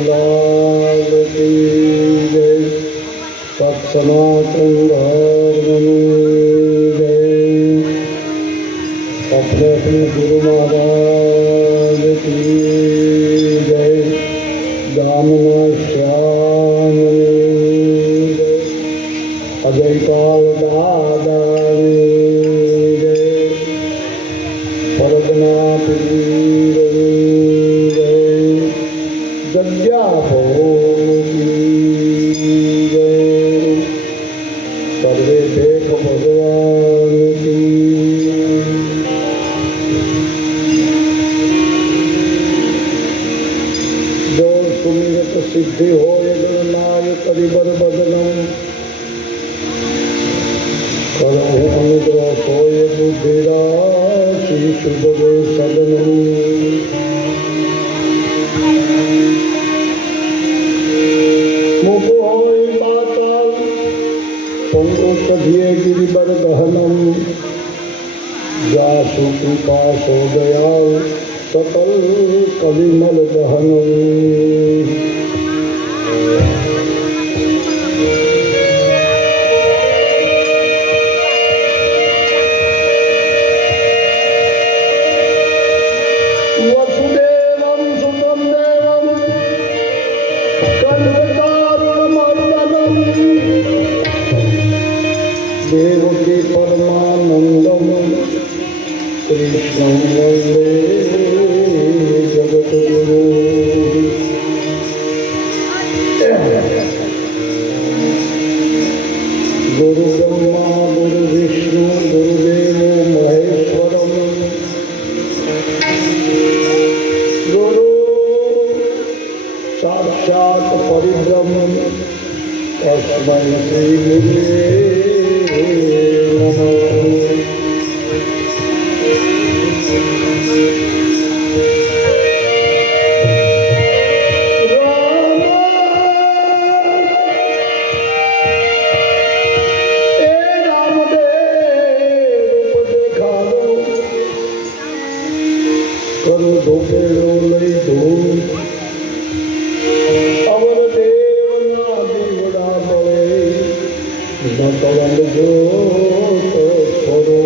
લાલ કી જય, સનાતન ધર્મની જય। अपने अपने गुरु महाराज की जय। जामुना श्याम जय, अजय काल दादानी जय, परगना पीर जय, जग्या की जय, सर्वे देख भगवान की। सिद्धि हो नाय करिबर बदनम, करहु अनुग्रह सोय बुद्धिराशि शुभवे सदनम। मुख होय पाताल पंगु कढ़िए गिरिबर गहनम, जासु कृपा सो दयाल सकल कलिमल दहनम। देवकी परमानंदम कृष्णं वंदे जगद्गुरु। गुरु ब्रह्मा गुरु विष्णु गुरुदेवो महेश्वरम, गुरु साक्षात् परिब्रह्म तस्मै श्री गुरुवे नमः। કરું ધોકેલો લઈ ધૂળ, અવર દેવના દીવડા મળે, નતવંદ જો તો છોડો।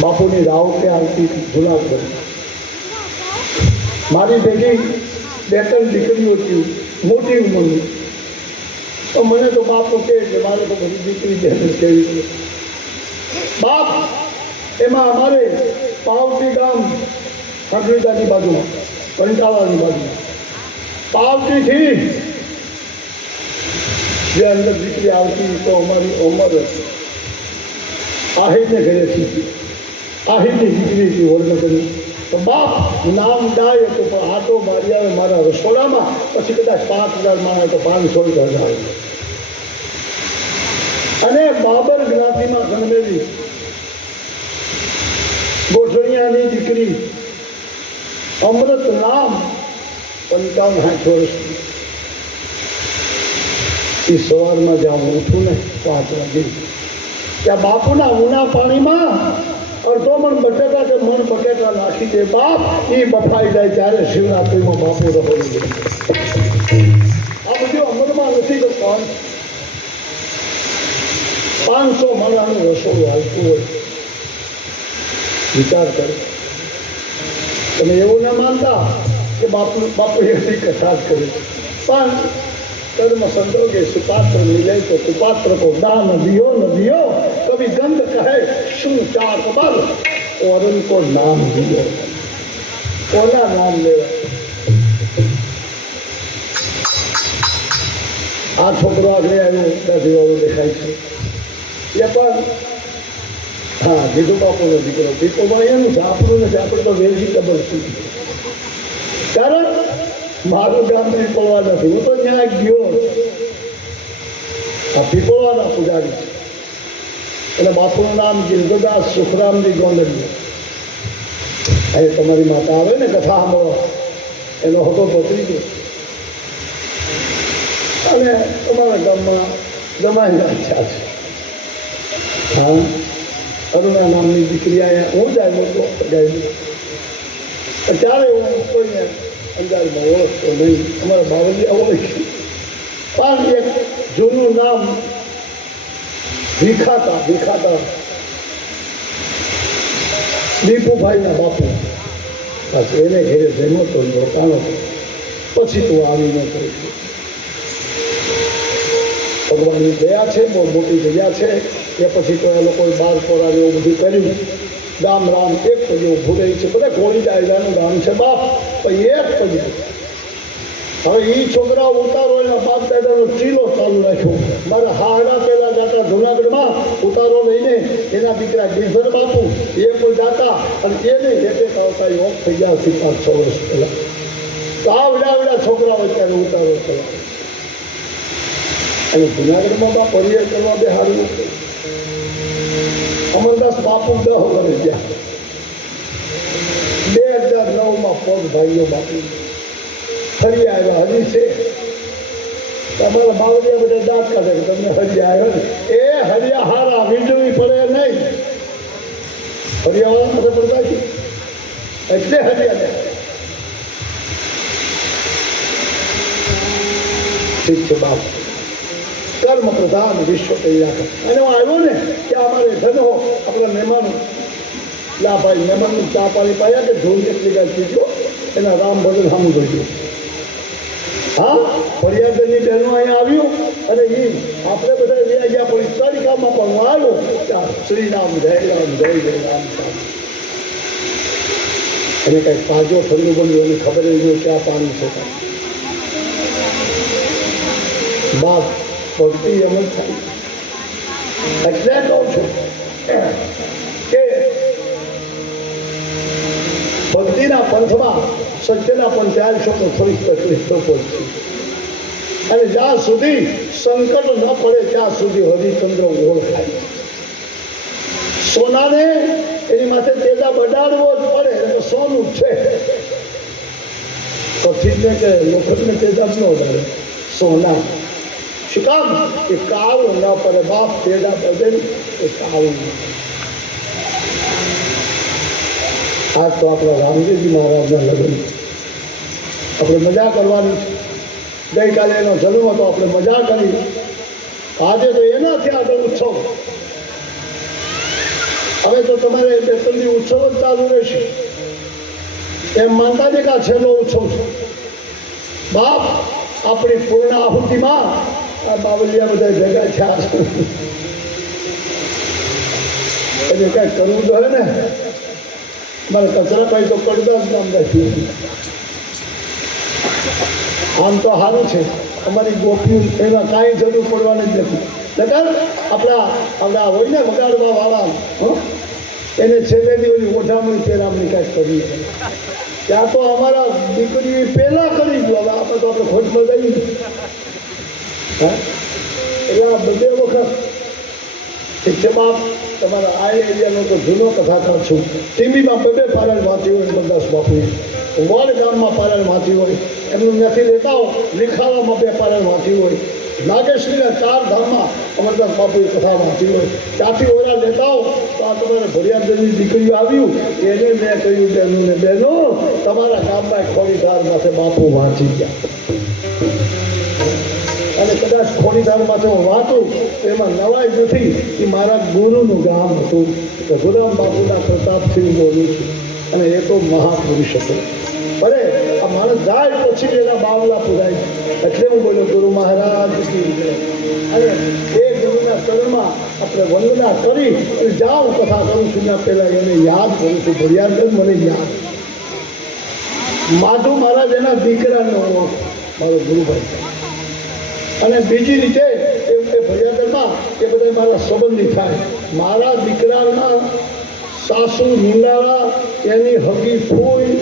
બાપુની રાવતે આવતી જુનાગઢ મારી ભેગી બે ત્રણ દીકરીઓ હતી મોટી ઉંમરની તો મને તો બાપુ કહે કે મારે તો બધી દીકરી બહેન કેવી બાપ એમાં અમારે પાવટી ગામ ખંડરીદાની બાજુમાં કંટાળાની બાજુમાં પાવટીથી જે અંદર દીકરી આવતી તો અમારી ઉંમર આહિરને ઘરેથી આહિરની દીકરી હતી વડનગરની તો બાપ નામ ડાય હતું પણ આટો મારી આવે મારા રસોડામાં પછી કદાચ 5,000 માણે તો 500,000 અને બાબર જ્ઞાતિમાં જન્મેલી ગોઠણિયાની દીકરી અમૃત નામ 55-60 વર્ષની એ સવારમાં જ્યાં હું ઉઠું ને 5 વાગે ત્યાં બાપુના ઊના પાણીમાં અડધો મણ બટેટા કે મણ બટેટા નાખી દે બાપ એ બફાઈ જાય ત્યારે શિવરાત્રિમાં બાપુ રહોડી દે આ બધું અમરમાં નથી તો 500 માણાનું રસોડું હાલતું હોય વિચાર કરો તમે એવું ના માનતા કે બાપુ એવી કથા જ કરે પણ કર્મ સંજોગે સુપાત્ર મિલે તો કુપાત્ર કો દાન દિયો ન દિયો તો कभी गंध कहे शुभ चार बल और उनको नाम दियो कोना नाम ले आ छोकरो आगे आयो 10 वाળો દેખાય છે એ પણ હા દીધું બાપુનો દીકરો દીકરોમાં એનું છે આપણું નથી આપણે તો વેજીટેબલ છું કારણ મારું ગામ પીપળવા નથી હું તો ત્યાં ગયો આ પીપળવાના પૂજારી છે એટલે બાપુનું નામ ગિરગદાસ સુખરામજી ગોંડલિયા એ તમારી માતા આવે ને કથા સાંભળવા એનો હતો ભત્રીજો અને તમારા ગામમાં જમાઈના ઈચ્છા છે હા અરુણા નામની દીકરી અહીંયા હું જ આવ્યો હતો ત્યારે હું કોઈને અંદાજમાં ઓળખતો નહીં અમારા બાવલિયા ઓળખી પણ એક જૂનું નામ ભીખાતા દીપુભાઈના બાપુ બસ એને ઘેરે જન્મ તો રોકાણો પછી તું આવી ન કરી ભગવાનની દયા છે બહુ મોટી દયા છે એ પછી તો એ લોકોએ 12 પોરાને એવું બધું કર્યું ગામ રામ એક પગે ઊભું રહી છે બધા કોળી ડાયરાનું ગામ છે બાપ પણ એક પગે હવે એ છોકરાઓ ઉતારો એના બાપ દાદાનો ચીલો ચાલુ રાખ્યો મારા હાડા પહેલા જાતા જુનાગઢમાં ઉતારો લઈને એના દીકરા ગિરધર બાપુ એ કોઈ જાતા અને એને હેઠે આવતા ઓફ થઈ ગયા 5-6 વર્ષ પહેલા તો આ વડા છોકરાઓ અત્યારે ઉતારો ચલાવે અને જુનાગઢમાં બાપ પરિયર કરવા બે હારું અમરદાસ બાપુ 10 વર્ષ ગયા 2009માં પગ ભાઈઓ બાપુ ફરી આવ્યા હજી છે તમારા બાવળિયા બધા દાંત કાઢે તમને હરી આવ્યો ને એ હરિયા હારા વીજળી પડે નહીં હરિયાવાળા બધા પડતા છે એટલે હરિયા ઠીક છે બાપ કર્મ પ્રધાન વિશ્વ તૈયાર અને હું આવ્યો ને કે અમારે ધનો આપણા મહેમાનો લા ભાઈ મહેમાનનું ચા પાણી પાયા કે ધૂળ કેટલી ગાય પીજો એના રામ ભજન સામું જોઈજો હા ફરિયાદની બહેનો અહીંયા આવ્યું અને એ આપણે બધા રહ્યા ગયા પણ તારીખામાં પણ હું આવ્યો ત્યાં શ્રીરામ જય રામ જય જય રામ અને કંઈક તાજો ઠંડુ બન્યું એને ખબર નહીં ક્યાં પાણી છે બાપ ભક્તિ અમલ થાય એટલે કહું છું કે ભક્તિના પંથમાં સત્યના પણ 400 તો થોડીક તકલીફ તો પડશે અને જ્યાં સુધી સંકટ ન પડે ત્યાં સુધી હરિચંદ્ર ઓળખાય સોનાને એની માથે તેજા બડાડવો જ પડે એટલે સોનું છે પછી ને કે લોખંડને તેજા જ ન ઉડાડે સોના શું કામ એ કાળું ન પડે બાપ તેજા પડે એ કાળું આજ તો આપણા રામદેવજી મહારાજના લગ્ન આપણે મજા કરવાની છે ગઈકાલે એનો જન્મ હતો આપણે મજા કરી આજે તો એનાથી આગળ ઉત્સવ હવે તો તમારે 2-3 દી ઉત્સવ જ ચાલુ રહેશે એમ માનતા છે કે આ છેલ્લો ઉત્સવ છે બાપ આપણી પૂર્ણ આહુતિમાં આ બાવલિયા બધા ભેગા થયા છે એટલે કંઈક કરવું જોઈએ ને મારે કચરા પાઈ તો પડદા જ નામ રાખ્યું આમ તો સારું છે અમારી ગોપીઓ એમાં કાંઈ જરૂર પડવાની જ નથી નકર આપણા હોય ને વગાડવા વાળા એને છેલ્લેથી ઓલી ઓઢામણી પેરામણી કાંઈક કરવી ત્યાં તો અમારા દીકરીઓ પહેલાં કરી દો હવે આપણે તો આપણે ખોટમાં જઈએ હા એટલે આ બધે વખત ઠીક છે બાપ તમારા આ એરિયાનો તો જૂનો કથાકાર છું ટીમીમાં 2 પારણ વાંચી હોય અમરદાસ બાપુ વડ ગામમાં પારણ વાંચી હોય એમનું નથી લેતા હો લીખાવામાં 2 પારણ વાંચી હોય નાગેશ્વરીના 4 ધામમાં અમરદાસ બાપુએ કથા વાંચી હોય ત્યાંથી ઓરા લેતા હો તો આ તમારે ભરિયાદની દીકરીઓ આવ્યું એને મેં કહ્યું બહેનો ને બહેનો તમારા ગામમાં ખોડીધાર માથે બાપુ વાંચી ગયા અને કદાચ ખોડીધારમાંથી હું વાંચું તો એમાં નવાઈ નથી કે મારા ગુરુનું ગામ હતું રઘુરામ બાપુના પ્રતાપથી હું બોલું છું અને એ તો મહાપુરુષ હતો ભલે આ માણસ જાય પછી એના બાવલા પુરાય એટલે હું બોલ્યો ગુરુ મહારાજ અને એ ગુરુના ચરણમાં આપણે વંદના કરી અને જાઉં કથા કરું છું ત્યાં પહેલાં એને યાદ કરું છું ભરિયાદર મને યાદ માધુ મહારાજ એના દીકરાનો મારો ગુરુભાઈ અને બીજી રીતે એ ભરિયાદરમાં એ બધા મારા સંબંધી થાય મારા દીકરાના સાસુ નિંદાળા એની હગી ફૂઈ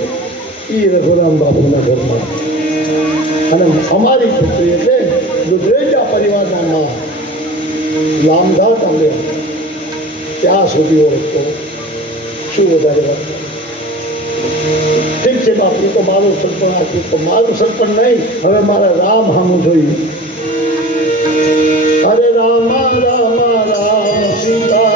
એ રઘુરામ બાપુના ઘરમાં અને અમારી પુત્રી એટલે દુધરેજા પરિવારના નામ લામધા તાંબે ત્યાં સુધી ઓળખતો શું વધારે વાત ઠીક છે બાપ એ તો મારું સરપણ આપ્યું તો મારું સરપણ નહીં હવે મારા રામ હામું જોઈએ હરે રામ રામ રામ સીતા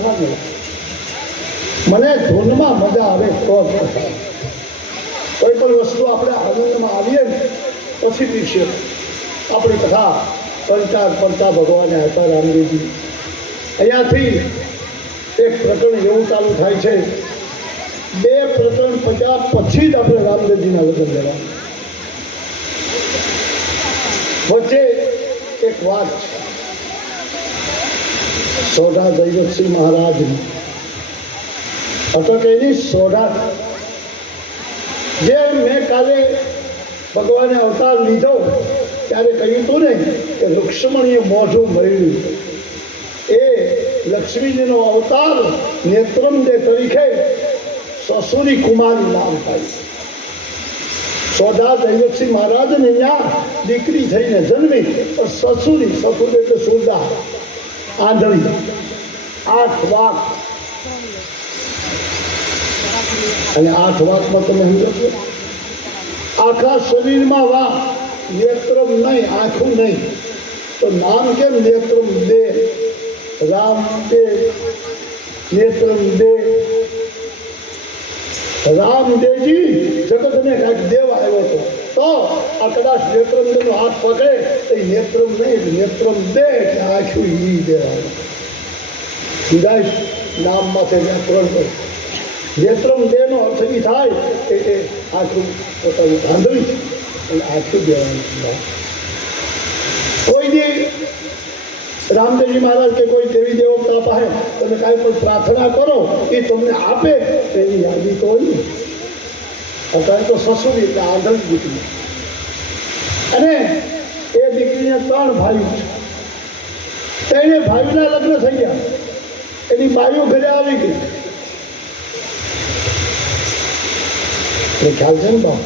કથા નહીં. મને ધૂનમાં મજા આવે તો જ કથા. કોઈ પણ વસ્તુ આપણે આનંદમાં આવીએ ને પછી પીશે. આપણી કથા પડતા ભગવાને આપ્યા રામદેવજી. અહીંયાથી એક પ્રકરણ એવું ચાલુ થાય છે, 2 પ્રકરણ પત્યા પછી જ આપણે રામદેવજીના લગ્ન લેવા. વચ્ચે એક વાત છે, સોઢા દૈવતસિંહ મહારાજની અટકેલી સોઢા, જે મેં કાલે ભગવાને અવતાર લીધો ત્યારે કહ્યું હતું ને કે રુક્ષ્મણીએ મોઢું મળ્યું, એ લક્ષ્મીજીનો અવતાર નેત્રમદે તરીકે સસુરી કુમારી નામ થાય. સોઢા દૈવતસિંહ મહારાજને ત્યાં દીકરી થઈને જન્મી, પણ સસુરી એટલે સુરદા આંધળી, 8 વાક. અને 8 વાકમાં તમે સમજો છો, આખા શરીરમાં વાક, નેત્રમ નહીં, આંખું નહીં. તો નામ કેમ નેત્રમ દે? રામ દે, નેત્રમ દે. રામદેવજી જગતને કાંઈક દેવ આવ્યો હતો, તો આ કદાચ નેત્રમ દેનો હાથ પકડે તો નેત્રમ નહીં, નેત્રમ દે એટલે આંખું ઈ દેવાનું. વિદાય નામમાંથી વ્યાકરણ કરે. નેત્રમ દેનો અર્થ એ થાય કે આંખું પોતાનું બાંધવી અને આંખું દેવાનું. કોઈ દી રામદેવજી મહારાજ કે કોઈ દેવી દેવતા પાસે તમે કાંઈ પણ પ્રાર્થના કરો એ તમને આપે એની યાદી તો હોય ને. અત્યારે તો સસુરી એટલે આંધળી દીકરી, અને એ દીકરીને 3 ભાઈઓ છે. 3 ભાઈઓના લગ્ન થઈ ગયા, એની બાઈઓ ઘરે આવી ગઈ. ખ્યાલ છે ને બાપ?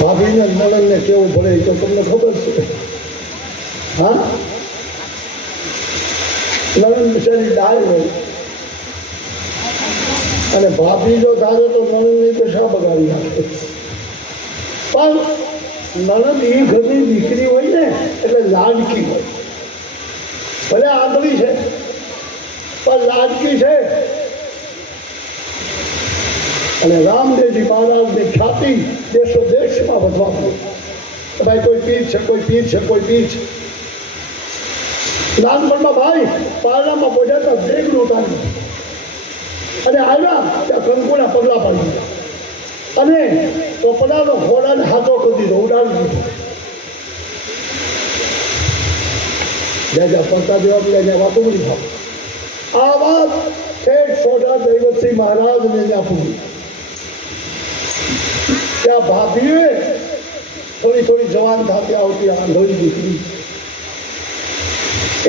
ભાભીને નણંદને કેવું પડે તો તમને ખબર છે. હા, નણંદ બિચારી ડાય હોય, અને ભાભી જો ધારે તો નણંદની દશા બગાડી નાખે. પણ નણંદ એ ઘરની દીકરી હોય ને એટલે લાડકી હોય. ભલે આંધળી છે પણ લાડકી છે. અને રામદેવજી મહારાજની ખ્યાતિ દેશો દેશમાં વધવા માંડી. ભાઈ કોઈ પીર છે, કોઈ પીર છે, કોઈ પીર છે. નાનપણમાં ભાઈ પારણામાં પહોંચ્યા બેગનું ઉતારી અને આવ્યા ત્યાં કંકુના પગલા પાડી દીધા, અને કપડાનો ઘોડાને હાથો કરી દીધો, ઉડાડી દીધો. જ્યાં જ્યાં પડતા દેવા મળ્યા ત્યાં વાતો મળી થાવ. આ વાત ઠેઠ સોઢા દૈવતસિંહ મહારાજને ત્યાં પૂરી. ત્યાં ભાભીએ થોડી જવાન થતી આવતી આંધળી દીકરી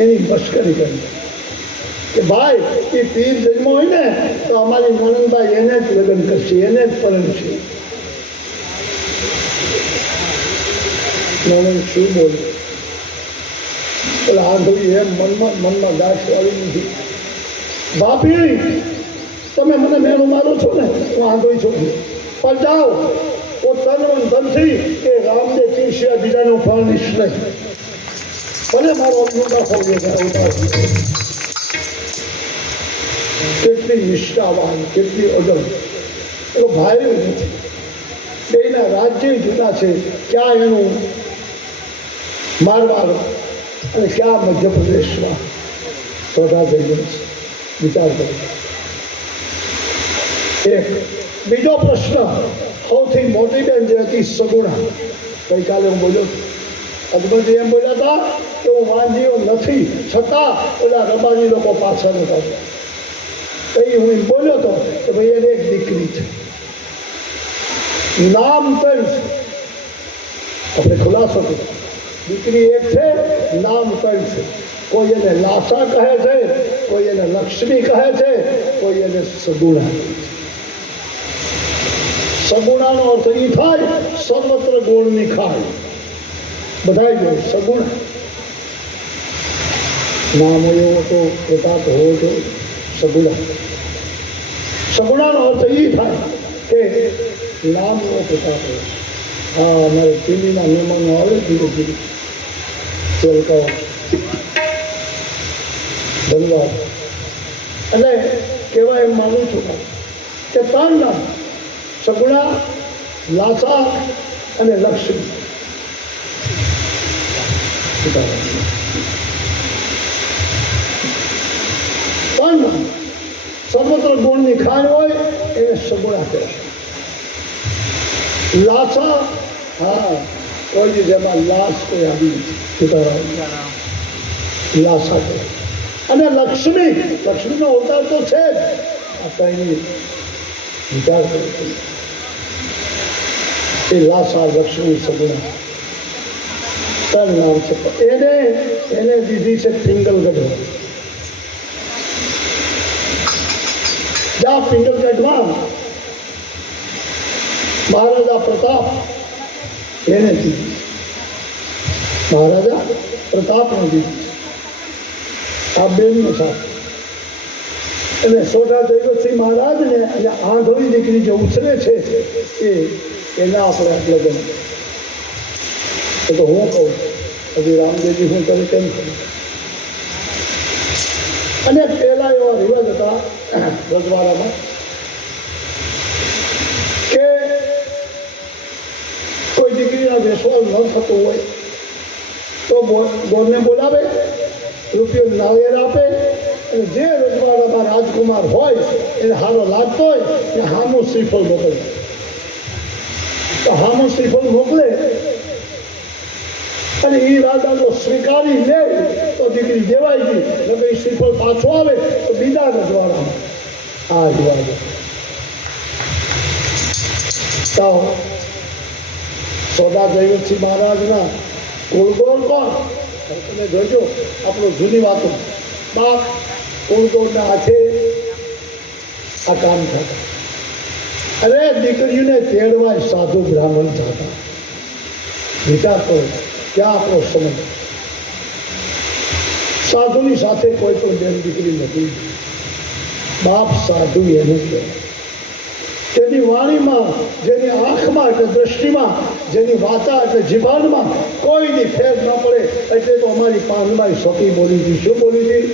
એની મશ્કરી કરી કે ભાઈ એ પીર જન્મ હોય ને તો અમારી નણંદભાઈ એને જ લગ્ન કરશે, એને જ પરણશે. નણંદ શું બોલે? એટલે આંધળી એમ મનમાં ગાંઠ વાળી નથી. ભાભી તમે મને મેણું મારો છો ને, હું આંધળી છું, પણ જાઓ તો ધનથી એ રામદેવ પીર સિવાય બીજાને હું પરણીશ નહીં. ભલે મારો અનુભવ હોઈએ કેટલી નિષ્ઠાવાન, કેટલી અડલ. એનો ભાઈ નથી, બેના રાજ્ય જુદા છે. ક્યાં એનું મારવાડ અને ક્યાં મધ્યપ્રદેશમાં સોઢા થઈ ગયો છે. વિચાર કરો. એક બીજો પ્રશ્ન, સૌથી મોટી બેન જે હતી સગુણા, ગઈકાલે હું બોલ્યો અજમલજી એમ બોલ્યા હતા કે હું વાંધીઓ નથી, છતાં ઓલા રબારી લોકો પાછળ નતા. કઈ હું એમ બોલ્યો હતો કે ભાઈ એને એક દીકરી છે, નામ કંસ. આપણે ખુલાસો કર્યો, દીકરી એક છે, નામ કંસ. કોઈ એને લાસા કહે છે, કોઈ એને લક્ષ્મી કહે છે, કોઈ એને સગુણા. સગુણાનો અર્થ એ થાય સર્વત્ર ગુણની ખાય. બધા જોઈએ સગુણ. નામ હોય તો પ્રતાપ હોવો જોઈએ. સગુણા, સગુણાનો અર્થ એ થાય કે નામનો પ્રતાપ હોય. હા, અમારે ટીવીના મહેમાનો આવે ધીરે ધીરે ચલકાઓ. ધન્યવાદ. એટલે કહેવાય એમ માનું છું કે 3 નામ સગુણા, લાસા અને લક્ષ્મી. 3 નામ સર્વત્ર ગુણની ખાણ હોય એને સગુણા કહેવાય. લાસા, હા, કોઈ જેમાં લાશ કોઈ આવી લાસા કહેવાય. અને લક્ષ્મીનો અવતાર તો છે જ. આ કઈ વિચાર કરો એ લાસા, લક્ષ્મી, સગુણા 3 નામ છે. એને દીધી છે પિંગલગઢ. જ્યાં પિંગલગઢમાં મહારાજા પ્રતાપ એને દીધી. મહારાજા પ્રતાપને દીધી આ બેનનો સાથ. અને સોઢા દૈવતસિંહ મહારાજને અને આંધળી દીકરી જે ઉછરે છે એના આપણે લગ્ન. તો હું કહું હજી રામદેવજી હું તમે કેમ કહું. અને પહેલા એવા રિવાજ હતા રજવાડામાં કે કોઈ દીકરીના વેસવાલ ન થતો હોય તો બોરને બોલાવે, રૂપિયો નાળિયેર આપે, અને જે રજવાડામાં રાજકુમાર હોય એને હારો લાગતો હોય એ હામું શ્રીફળ મોકલે. તો હામું શ્રીફળ મોકલે અને એ રાજાનો સ્વીકારી લે તો દીકરી દેવાઈ ગઈ. એટલે એ શ્રીફળ પાછો આવે તો બીજા રજવાડામાં આ રિવાજ. તો સોઢા દૈવતસિંહ મહારાજના કુળગોળ કોણ તમે જોજો. આપણો જૂની વાતો બાપ કુળગોળના હાથે આ કામ થતા. અરે દીકરીઓને તેડવા સાધુ બ્રાહ્મણ થતા. વિચાર કરો ક્યાં આપણો સમય. સાધુની સાથે કોઈ પણ બેન દીકરી નથી. બાપ સાધુ એનું કહેવાય. જેની વાણીમાં, જેની આંખમાં એટલે દ્રષ્ટિમાં, જેની વાચા એટલે જીભાનમાં કોઈની ફેર ન પડે. એટલે તો અમારી પાનમાં સતી બોલી હતી. શું બોલી હતી?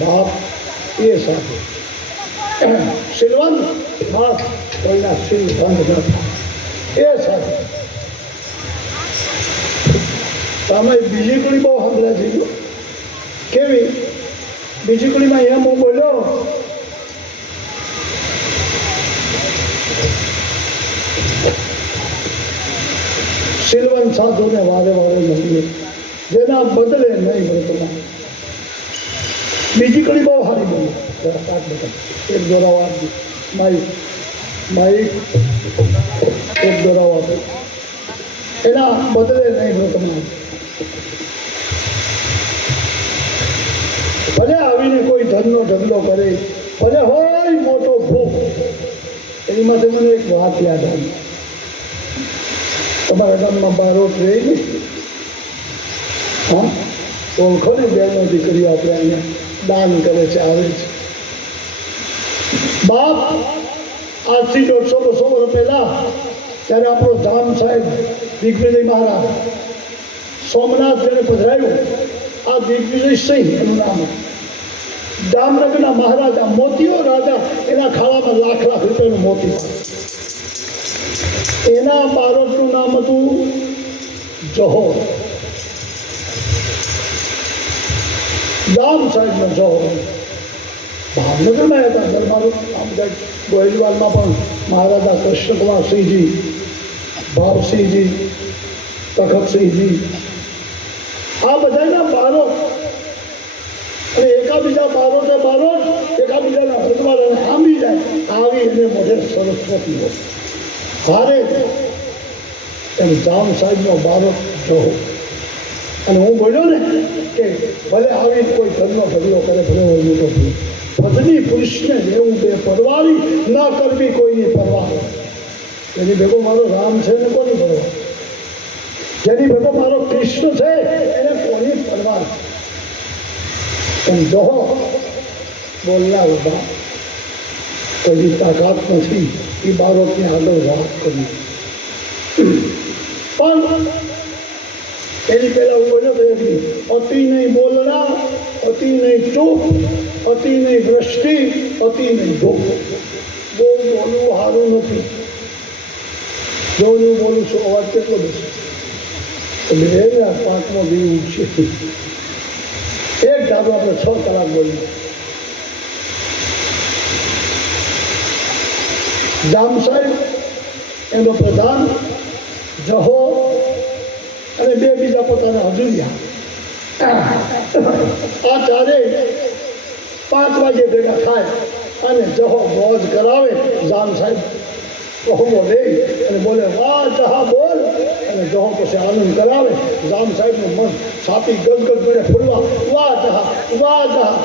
બાપ એ સાધુ. શીલવંત બાપ કોઈના શીલવંત ન થાય એ સાધુ. તમે બીજી કડી બહુ સાંભળ્યા છે. કેવી બીજી કડીમાં એમ હું બોલ્યો શીલવંત સાધુને વારે વારે મળીએ જેના બદલે નહીં વર્તમાન. બીજી કડી બહુ સારી બોલી જરા કાટ બધા એક દોરાવ આપજો માઇક એક દોરાવ આપે એના બદલે નહીં વર્તમાન. ભલે આવીને કોઈ ધનનો ઢગલો કરે, ભલે હોય મોટો ભૂખ, એની માટે મને એક વાત યાદ આવી. તમારા ગામમાં બારોટ રહી ને, હા ઓળખો ને, બેનો દીકરીઓ આપણે અહીંયા દાન કરે છે, આવે છે. બાપ આજથી 150-200 વર્ષ પહેલા ત્યારે આપણો ધામ સાહેબ દિગ્વિજય મહારાજ સોમનાથ જેને પધરાયું, આ દિગ્વિજય સિંહ એનું નામ, જામનગરના મહારાજા, મોતીઓ રાજા, એના ખાડામાં લાખ રૂપિયાનું મોતી. એના બારોટનું નામ હતું જહોર. જામ સાહેબનો જહોર. ભાવનગરમાં હતા દરબારો. આમ કંઈક ગોહિલવાલમાં પણ મહારાજા કૃષ્ણકુમારસિંહજી, ભાવસિંહજી, તખતસિંહજી, આ બધાના બારોટ. અને એકાબીજા બારોટે બારોટ એકાબીજાના હૃદવાળાને આંબી જાય. આવી એને મોઢે સરસ્વતી હોય હારે એમ જામ સાહેબનો બારોટ જહો. અને હું બોલ્યો ને કે ભલે આવી કોઈ ધર્મનો ઢગલો કરે, ભલે હોય મોટો ભૂલ, પત્ની પુરુષને રહેવું બે પરવારી, ન કરવી કોઈની પરવા. એની ભેગો મારો રામ છે ને કોની પરવા? જેની ભેગો મારો કૃષ્ણ છે એને કોની પરવા? એમ જહો બોલના ઉભા, કોઈની તાકાત નથી એ બારોટની આગળ વાત કરી. પણ એની પહેલા હું બોલ્યો તો અતિ નહીં બોલના, અતિ નહીં ચૂપ, અતિ નહીં દ્રષ્ટિ, અતિ નહીં ભૂખ. બહુ બોલવું સારું નથી. જો હું બોલું છું અવાજ કેટલો બેસે? 5મો દિવસ છે. એક ધારો આપણે 6 કલાક બોલીએ. જામ સાહેબ એનો પ્રધાન જહો અને 2 બીજા પોતાના હજુરિયા, આ ચારે 5 વાગે ભેગા થાય અને જહો મોજ કરાવે. જામ સાહેબ કહો દે અને બોલે વાહ જહા બોલ, અને જહો પછી આનંદ કરાવે. જામ સાહેબનું મન છાતી ગદગદ પડે ફૂલવા, વાહ જહા વાહ જહા.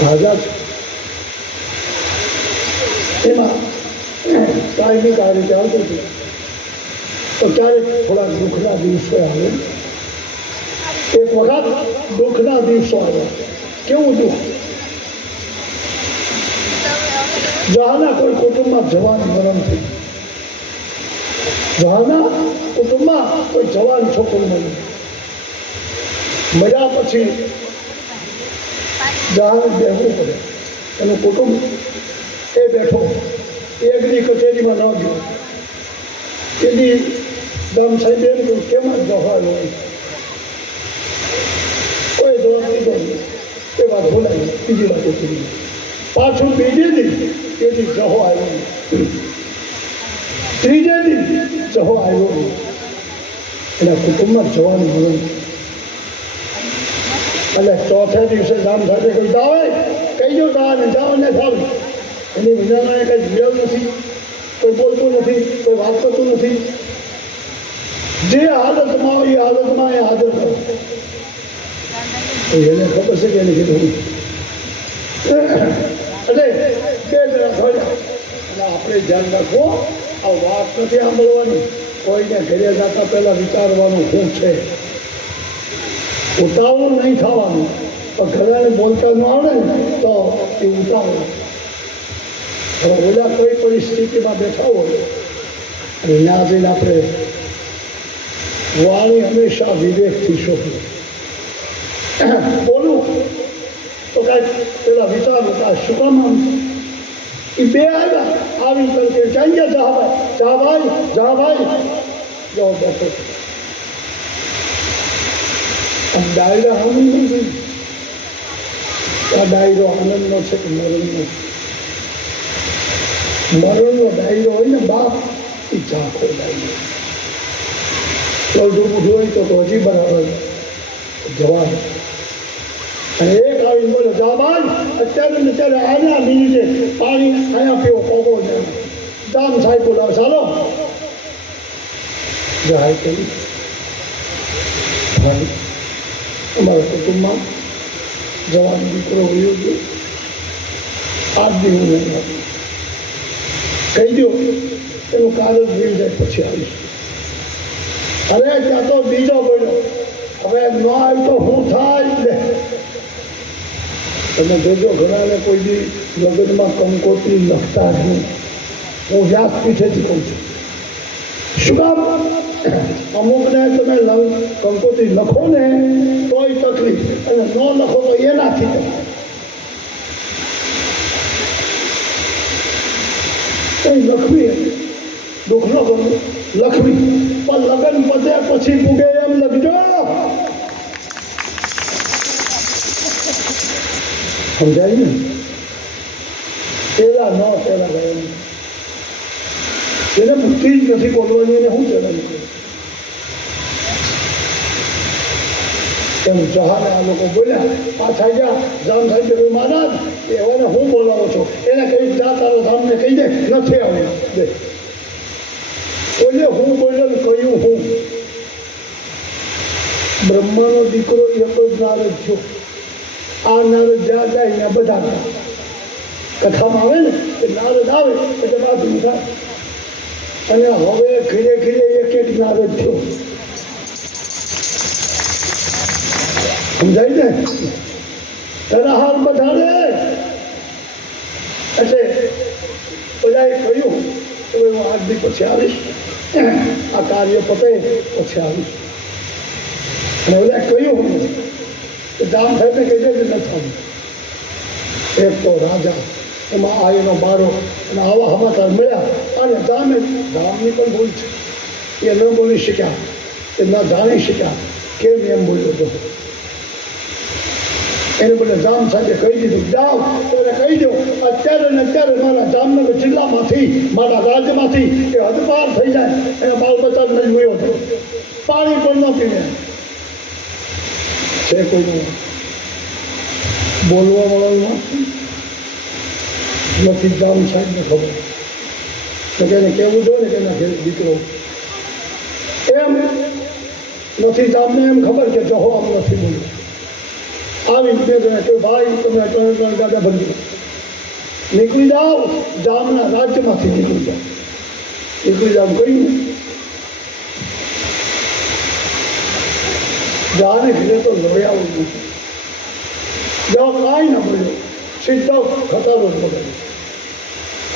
રાજા છે એમાં કાયમી કાર્ય ચાલતું હતું. તો ક્યારેક થોડા દુઃખના દિવસો આવે. એક વખત દુઃખના દિવસો આવ્યા. કેવું દુઃખ? જહાના કોઈ કુટુંબમાં જવાન મરણ થઈ. જહાના કુટુંબમાં કોઈ જવાન છોકરું મળ્યું. મળ્યા પછી જહાને બેસવું પડે. એનું કુટુંબ એ બેઠો, એકની કચેરીમાં ન ગયો. એની ગામ સાહેબ એમ કહ્યું કેમ જ જવાનું હોય? કોઈ જવાબ દીધો નહીં. એ વાત બોલાવી, બીજી વાત કરી. પાછું બીજે દી એથી જહો આવ્યો, ત્રીજે દી જહો આવ્યો. એના કુટુંબમાં જવાનું મળ્યું. એટલે ચોથે દિવસે જામ સાથે કહ્યું જાવે કહી દો તાને જાઓ ને થાવ. એની વિનાના કંઈ મેળ નથી, કોઈ બોલતું નથી, કોઈ વાત કરતું નથી. જે હાલતમાં હોય એ હાલતમાં એ હાજર કરો. એને ખબર છે કે એને કીધું એટલે 2 જણા થયા. અને આપણે ધ્યાન રાખવો, આ વાત નથી સાંભળવાની. કોઈને ઘરે જતા પહેલાં વિચારવાનું શું છે. ઉતાવળ નહીં થવાનું. પણ ઘરે બોલતા ન આવડે ને તો એ ઉતાવળ. હવે ઓલા કોઈ પરિસ્થિતિમાં બેઠા હોય અને ત્યાં જઈને આપણે વાણી હંમેશા વિવેકથી શોધવું. બોલું તો કાંઈક પેલા વિચારું શું કામ આમ? એ 2 આવ્યા, આવી કરકે ક્યાં ગયા? જા ભાઈ જાઓ બેઠો. આમ ડાયરા આનંદ નથી. આ ડાયરો આનંદનો છે કે મરણનો? મરણનો ડાયરો હોય ને બાપ, એ ઝાંખો ડાયરો. ચોલધું હોય તો હજી બરાબર જવાન. અને એક આવીને બોલો જવાન અત્યારે ને અત્યારે આના મિનિટે પાણી અહીંયા પીવો કોકો જામ સાહેબ બોલાવે ચાલો જાય કરી અમારા કુટુંબમાં જવાન દીકરો ગયો ગયો 8 દિવસ કહી દો એનું કાગળ જોઈ જાય પછી આવીશ. અરે ત્યાં તો બીજો બોલ્યો હવે ન આવ્યું તો શું થાય ને તમે જોજો ઘણાને કોઈ બી લગ્નમાં કંકોત્રી લખતા જ નહીં. હું વ્યાસપીઠેથી કહું છું. શું કામ અમુકને તમે કંકોત્રી લખો ને તોય તકલીફ અને ન લખો તો એનાથી તકલીફ. લખવી દુઃખ ન કરવું લખવી પણ લગ્ન પતે પછી પૂગે એમ લખજો. સમજાય ને પેલા ન પેલા ગયા એને બુદ્ધિ જ નથી બોલવાની ને શું પેલા એમ જહાને આ લોકો બોલ્યા પાછા ગયા જામ સાહેબ મહારાજ એવાને હું બોલાવો છો એને કહી જા તારો ધામને કહી દે નથી આવ્યું દે બોલે હું બોલ્યો કહ્યું હું બ્રહ્માનો દીકરો એક જ નારદ થયો. આ નારદ જ્યાં જાય ત્યાં બધા કથામાં આવે ને એ નારદ આવે એટલે બાજુ થાય અને હવે ખીરે ખીરે એક નારદ થયો. સમજાય ને તારા હાર બધાને એટલે બધાએ કહ્યું કે હું 8 દી પછી આવીશ આ કાર્ય પતે પછી આવીશ. અને બધા કહ્યું કે જામ સાહેબને કહી દે નથી આવ્યું. એક તો રાજા એમાં આ એનો બારો અને આવા સમાચાર મળ્યા અને જામની પણ ભૂલ છે એ ન બોલી શક્યા એ ન જાણી શક્યા કેમ એમ બોલ્યો હતો. એને બોલે જામ સાથે કહી દીધું જાઓ એને કહી દો અત્યારે ને અત્યારે મારા જામનગર જિલ્લામાંથી મારા રાજ્યમાંથી એ હદપાર થઈ જાય એના બાળ બચ્ચા નહીં જોયો હતો પાણી પણ ન પીને છે કોઈનું બોલવા વાળાનું નથી. જામ સાહેબને ખબર તો કે એને કહેવું જોઈએ ને કે એના ઘેર દીકરો એમ નથી. જામને એમ ખબર કે જો આમ નથી બોલ્યું આવી બે જણા કે ભાઈ તમે ત્રણ ગાડા બંધી નીકળી જાઓ જામના રાજ્યમાંથી નીકળી જાઓ. નીકળી જાવ કહ્યું જાને ઘરે તો લોયાવું નથી જવા કાંઈ ના બોલ્યો સીધો ખતરો જ બોલ્યો.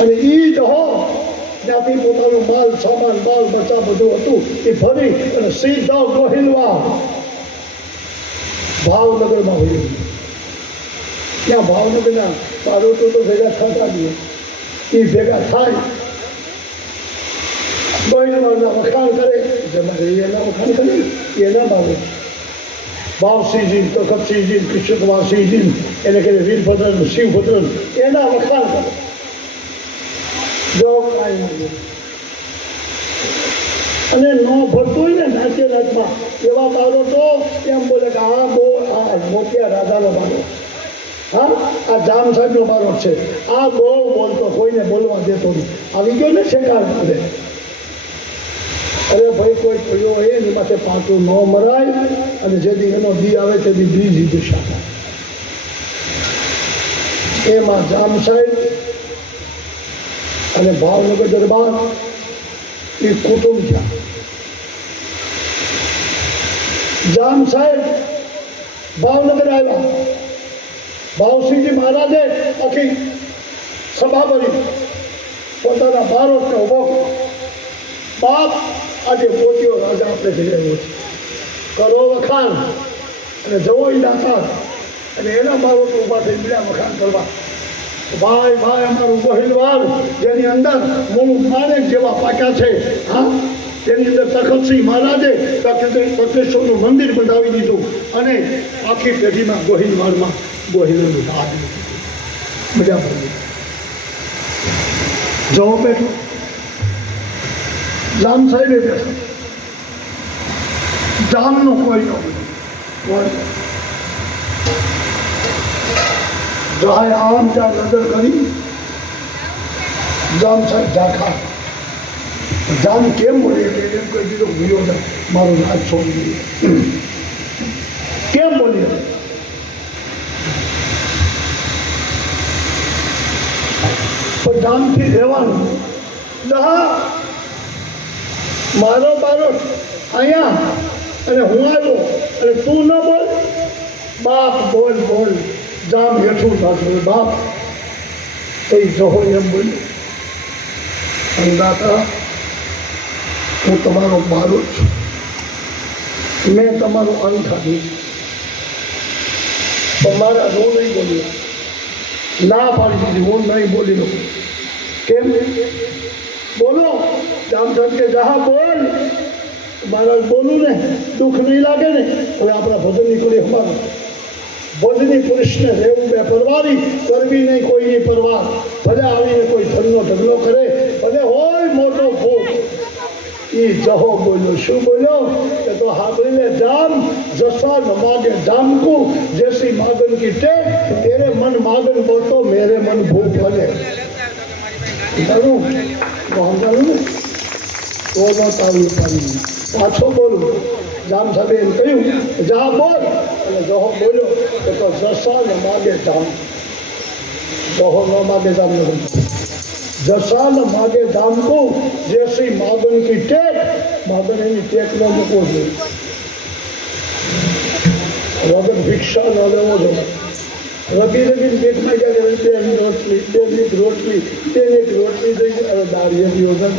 અને એ જ હો જ્યાંથી પોતાનું માલ સામાન બાલ બચ્ચા બધું હતું એ ફરી અને સીધા ગોહિલવા ભાવનગરમાં હોય. ત્યાં ભાવનગરના બાળકો તો ભેગા થતા જ એ ભેગા થાય ગોહિલવાના વખાણ કરે જેમાં એના વખાણ કરે એના બાબત ભાવસિંહજી તખતસિંહજી કૃષ્ણકુમારસિંહજી એને કહે વીરભદ્ર શિવભદ્ર એના વખાણ કરે. જો કાંઈ અને ન ભરતું હોય ને નાચે નાચમાં એવા બાળકો તો એમ બોલે કે આ બહુ આ મોતિયા રાજાનો બાળક હા આ જામ સાહેબનો બાળક છે આ બહુ બોલતો કોઈને બોલવા દેતો નહીં આવી ગયો ને શેકાર કરે. અરે ભાઈ કોઈ કહ્યો હોય એની માથે પાટું ન મરાય અને જેથી એનો દી આવે તેથી બીજી દિશા થાય. એમાં જામ સાહેબ અને ભાવનગર દરબાર એ કુટુંબ થયા. જામ સાહેબ ભાવનગર આવ્યા. ભાવસિંહજી મહારાજે આખી સભા ભરી પોતાના બારોટને ઉભો બાપ આજે પોતીઓ રાજા આપણે થઈ રહ્યો છે કરો વખાણ અને જવો દાતા અને એના બારોટ ઉભા થઈ મળ્યા વખાણ કરવા. ભાઈ ભાઈ અમારું ગોહિલવાડ જેની અંદર મૂળ માણેક જેવા પાક્યા છે હા તેની અંદર તખતસિંહ મહારાજે તખતેશ્વરનું મંદિર બનાવી દીધું અને આખી પેઢીમાં ગોહિલવાડમાં ગોહિલનું રાજ મજા પડી. જવો બેઠો જામ સાહેબે બેઠો જામનું કોઈ ન હોય. જહાએ આમ ત્યાં નજર કરી, જામ સાહેબ ઝાખા. જામ કેમ બોલે એટલે એમ કહી દીધું ભૂયો જા મારો હાથ છોડી દીધો. કેમ બોલી? પણ જામથી રહેવાનું. મારો બારો અહીંયા અને હું આવ્યો અને તું ન બોલ. બાપ બોલ બોલ. જામ હેઠું થતું બાપ કઈ જહો એમ બોલ્યું. અંદાતા હું તમારો બારો છું, મેં તમારું અંત ખાધું છે. તમારા હું નહીં બોલ્યો, ના પાડી દીધી, હું નહીં બોલી લઉં. કેમ બોલો? જામ સાહેબ કે જહા બોલ. મહારાજ બોલું ને દુઃખ નહીં લાગે ને. હવે આપણા ભજનની કોઈ અમારું ભજની પુરુષને રહેવું બે પરવારી, કરવી નહીં કોઈની પરવાર. ભલે આવીને કોઈ ધનનો ઢગલો કરે, ભલે હોય મોટો ભૂત. એ જહો બોલ્યો. શું બોલ્યો? કે તો હાથરી લે જામ, જસા ન માગે જામ को जैसी मागन की टेक, तेरे मन मागन बोतो मेरे मन भूख भले. પાછો બોલું. જામ સાહેબે એમ કહ્યું જા બોલ. અને જહો બોલ્યો કે તો જસા ન માગે જામ. જહો ન માગે જામ નથી. જસા ન માગે જામ को जैसी मागन की टेक. માગન એની ટેક ન મૂકવો જોઈએ. વગર ભિક્ષા ન લેવો જોઈએ. રબી રબી પેટમાં જાય બેની રોટલી, બેની રોટલી, બેની રોટલી થઈ જાય. હવે દાળીએ યોજના.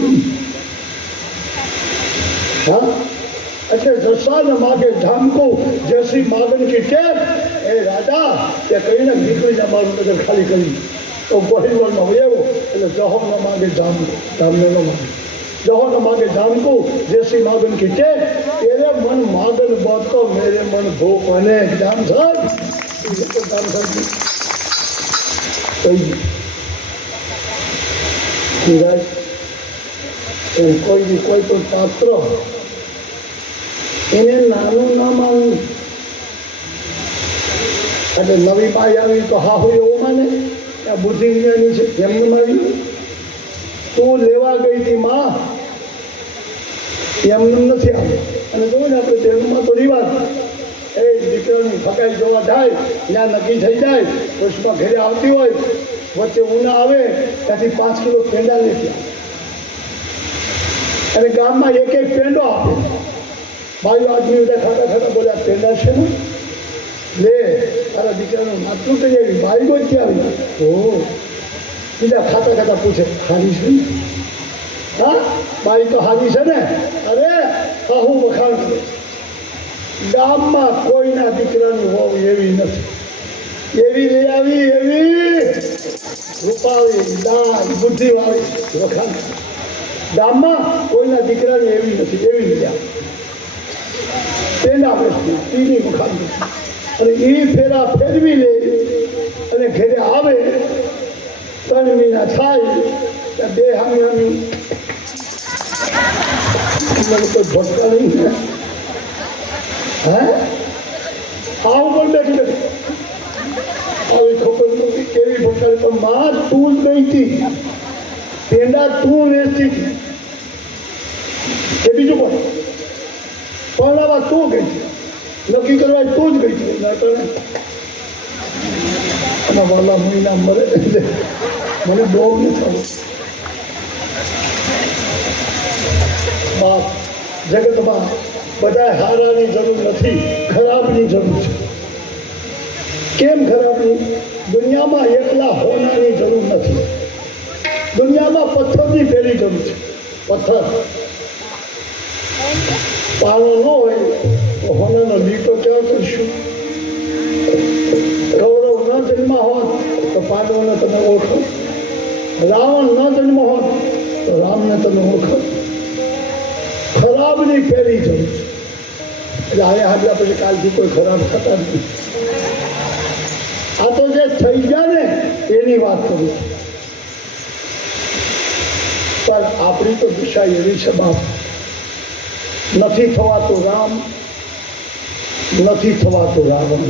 હા, એટલે જસા ન માગે ધામકો જૈસી માગન કી ટેપ. એ રાજા તે કહીને નીકળી જાય મારું નજર ખાલી કરી. તો ગોહિલવરમાં હોય એવો. એટલે જહો ન માગે ધામકો, ધામને ન માગે. जहो न मागे जाम को जैसी मागन की टेक, तेरे मन मागन बहुत तो मेरे मन भूख बने. जाम साहब जाम साहब કોઈ પણ પાત્ર એને નાનું ના માનવું. એટલે નવી બાઈ આવી તો હા હોય એવું માને આ બુદ્ધિ જ્ઞાની છે એમને મારી. તું લેવા ગઈ હતી માં એમને નથી આવે. અને જોયું ને આપણે તેલમાં તો રિવાજ એ દીકરાની ફકાઈ જોવા જાય ત્યાં નક્કી થઈ જાય. પુષ્પા ઘરે આવતી હોય, વચ્ચે ઉના આવે ત્યાંથી 5 કિલો પેંડા લેતી આવે. અને ગામમાં એક એક પેંડો આપે. બાજુ આદમી બધા ખાતા ખાતા બોલ્યા પેંડા છે ને લે તારા દીકરાનું નાતું થઈ આવી. બાઈ ગોતી આવી. ઓ બીજા ખાતા ખાતા પૂછે હારી છે ને? હા બાઈ તો હારી છે ને? અરે હું વખાણ કરું. ગામમાં કોઈના દીકરાની હોવ એવી નથી. એવી લઈ આવી, એવી રૂપાળી દાન બુદ્ધિવાળી વખાણ. ગામમાં કોઈના દીકરાની એવી નથી. એવી લઈ આવી પેલા વસ્તુ એની વખાણ. અને એ ફેરા ફેરવી લે અને ઘરે આવે. 3 મહિના થાય ત્યાં બે હામી હામી મને કોઈ ભટકા નહીં. હે આવું પણ બેઠી બેઠી આવી ખબર નથી કેવી ભટકાવી. પણ માં તું જ ગઈ હતી, પેંડા તું વેચતી હતી. એ બીજું પણ પરણાવા તું ગઈ હતી, નક્કી કરવા તું જ ગઈ હતી. અને વાલા મહિના મરે એટલે મને બહુ નહીં થયું. બાપ જગતમાં બધા હારાની જરૂર નથી, ખરાબની જરૂર છે. કેમ ખરાબની? દુનિયામાં એકલા હોનાની જરૂર નથી. દુનિયામાં પથ્થરની પેલી જરૂર છે. પથ્થર પાણો ન હોય તો હોનાનો લીટો ક્યાં કરશું? કૌરવ ન જન્મ હોત તો પાંડવોને તમે ઓળખો. રાવણ ન જન્મ હોત તો રામને તમે ઓળખો. ખરાબની પહેલી જરૂર છે. એટલે હવે હાજરા પછી કાલથી કોઈ ખરાબ થતા નથી. આ તો જે થઈ ગયા ને એની વાત કરું છું. પણ આપણી તો દિશા એવી છે બાપ, નથી થવાતું રામ, નથી થવાતું રાવણ.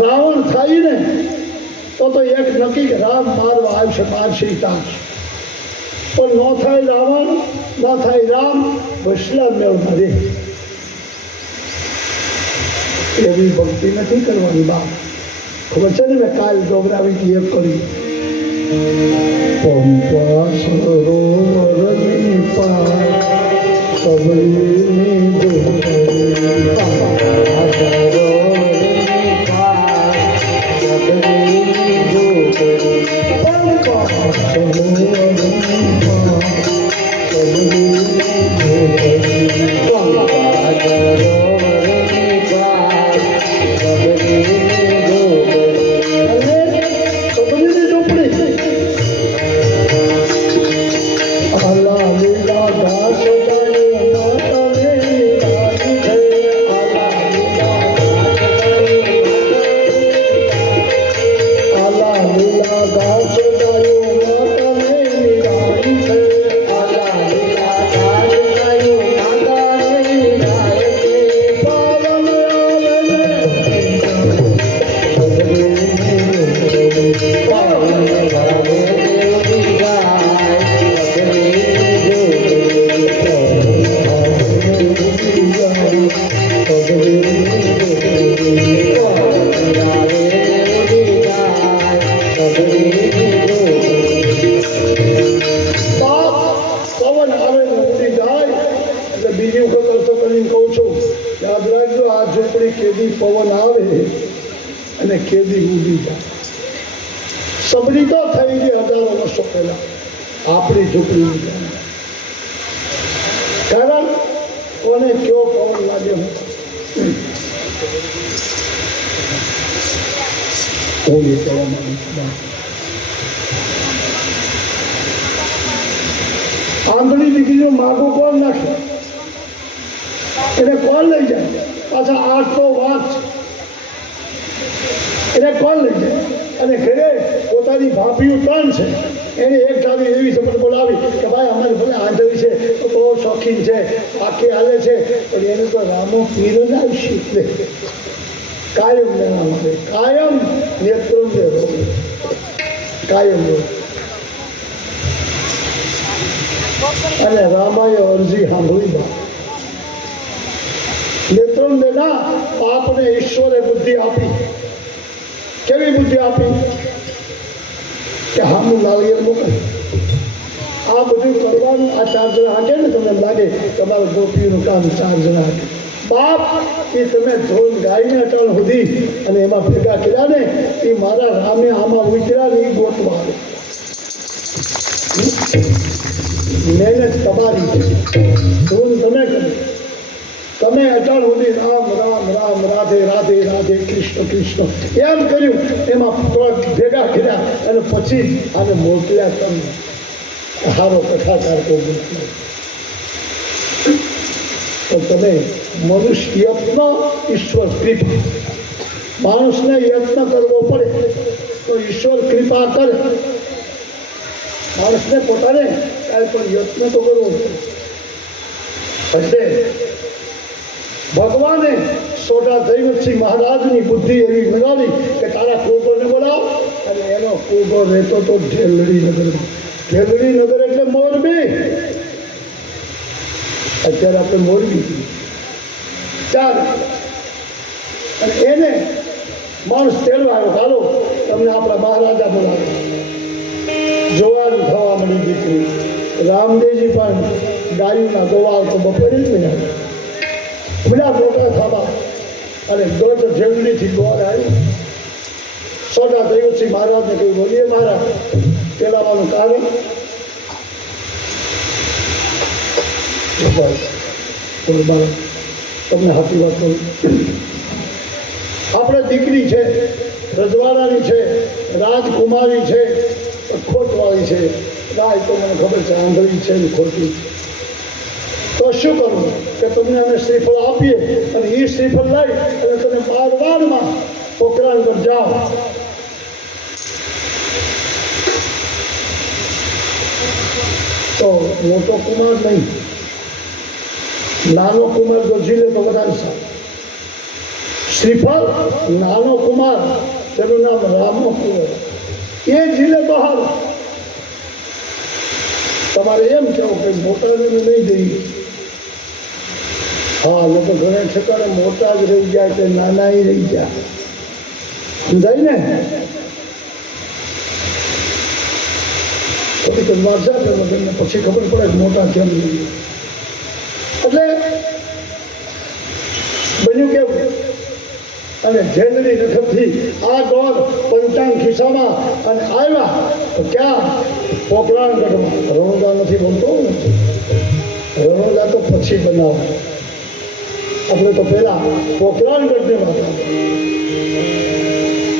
રાવણ થાય ને તો એક નક્કી કે રામ મારવા આવશે, મારશે તારશે. પણ ન થાય રાવણ, ન થાય રામ, વૈષ્ણવ મેળમાં રે. એવી ભક્તિ નથી કરવાની બાપ. ખબર છે ને, મેં કાલ ગોબરાવી હતી એક કરી. પંપા સરોવરની પાર સબરીની પવન આવે અને કેદી ઉડી જાય. સબરી તો થઈ ગઈ હજારો વર્ષો પહેલા, આપણી ઝૂંપડી ઉડી જાય. કારણ કોને કયો પવન લાગે હું એ કહેવા માંગુ છું. આંધળી દીકરીઓ માગું કોણ નાખે, એને કોણ લઈ જાય? પાછા 800 વાત એને કોણ લઈ જાય? અને ઘરે પોતાની ભાભીઓ 3 છે, એને એક ધારી એવી સમજ બોલાવી કે ભાઈ અમારે ભલે આંધળી છે તો બહુ શોખીન છે, આખી હાલે છે, પણ એને તો રામો પીર જ આવશે. કાયમ લેવા માટે કાયમ નેત્રમ કાયમ. અને રામાએ અરજી સાંભળી બા. નેત્રમ દેના બાપને ઈશ્વરે બુદ્ધિ આપી. કેવી બુદ્ધિ આપી? કે હામું નાળિયેર મોકલ, આ બધું કરવાનું. આ 4 જણા હાકે ને, તમને લાગે તમારું ગોપીનું કામ 4 જણા હાકે. બાપ એ તમે ધોન ગાયને અટાણ સુધી અને એમાં ભેગા કર્યા ને, એ મારા રામે આમાં ઉતર્યા ને, એ ગોતવા આવે. મહેનત તમારી, ધૂન તમે કરી. તમે અટાણ સુધી રામ રામ રામ રાધે રાધે રાધે કૃષ્ણ કૃષ્ણ એમ કર્યું, એમાં ભેગા કર્યા અને પછી આને મોકલ્યા. તમને સારો કથાકાર કોઈ મોકલ્યો. તો તમે મનુષ્ય યત્ન, ઈશ્વર કૃપા. માણસને યત્ન કરવો પડે તો ઈશ્વર કૃપા કરે. માણસને પોતાને કાંઈ પણ યત્ન તો કરવો પડે. ભગવાને સોઢા દૈવતસિંહ મહારાજની બુદ્ધિ એવી લગાવી કે તારા કુબરને બોલાવ. અને એનો કુબર રહેતો તો ઢેલડી નગરમાં. ઢેલડી નગર એટલે મોરબી. અત્યારે આપણે મોરબી ચાલ. અને એને માણસ તેડવા આવ્યો, ચાલો તમને આપણા મહારાજા બોલાવે. જોવાન થવા મળી દીકરી. રામદેવજી પણ ગાયુના ગોવાળ તો બપોરે જ નહીં બધા મોટા થવા અને દોઢ ઢેલડીથી ગોળ આવી. સોઢા દૈવતસિંહ મહારાજને કહ્યું, બોલીએ મહારાજ. તેડાવવાનું કારણ તમને સાચી વાત કહું. આપણે દીકરી છે, રજવાડાની છે, રાજકુમારી છે, ખોટવાળી છે. રાય તો મને ખબર છે આંધળી છે ને ખોટી છે. તો શું કરવું કે તમને અમે શ્રીફળ આપીએ અને એ શ્રીફળ લઈ અને તમે 12 વારમાં પોખરણ પર જાઓ. તો મોટો કુમાર નહીં, નાનો કુમાર જો ઝીલે તો વધારે સારું. શ્રીફળ નાનો કુમાર, તેનું નામ રામનો કુંવર, એ ઝીલે તો હારું. તમારે એમ કેવું કે મોટાને નહીં દઈએ. હા, લોકો ઘણા ઠેકાણે મોટા જ રહી જાય કે નાના રહી જાય, સમજાય ને? થોડીક વાંચા કરે તમને પછી ખબર પડે કે મોટા કેમ નહીં. એટલે બન્યું કેવું, અને જેલની રખતથી આ દોર પંચાંગ ખિસ્સામાં અને આવ્યા તો ક્યાં? પોકરાણગઢમાં. રણોદા નથી બોલતો, રણોદા તો પછી બનાવો, આપણે તો પહેલા પોકરાણગઢની વાત.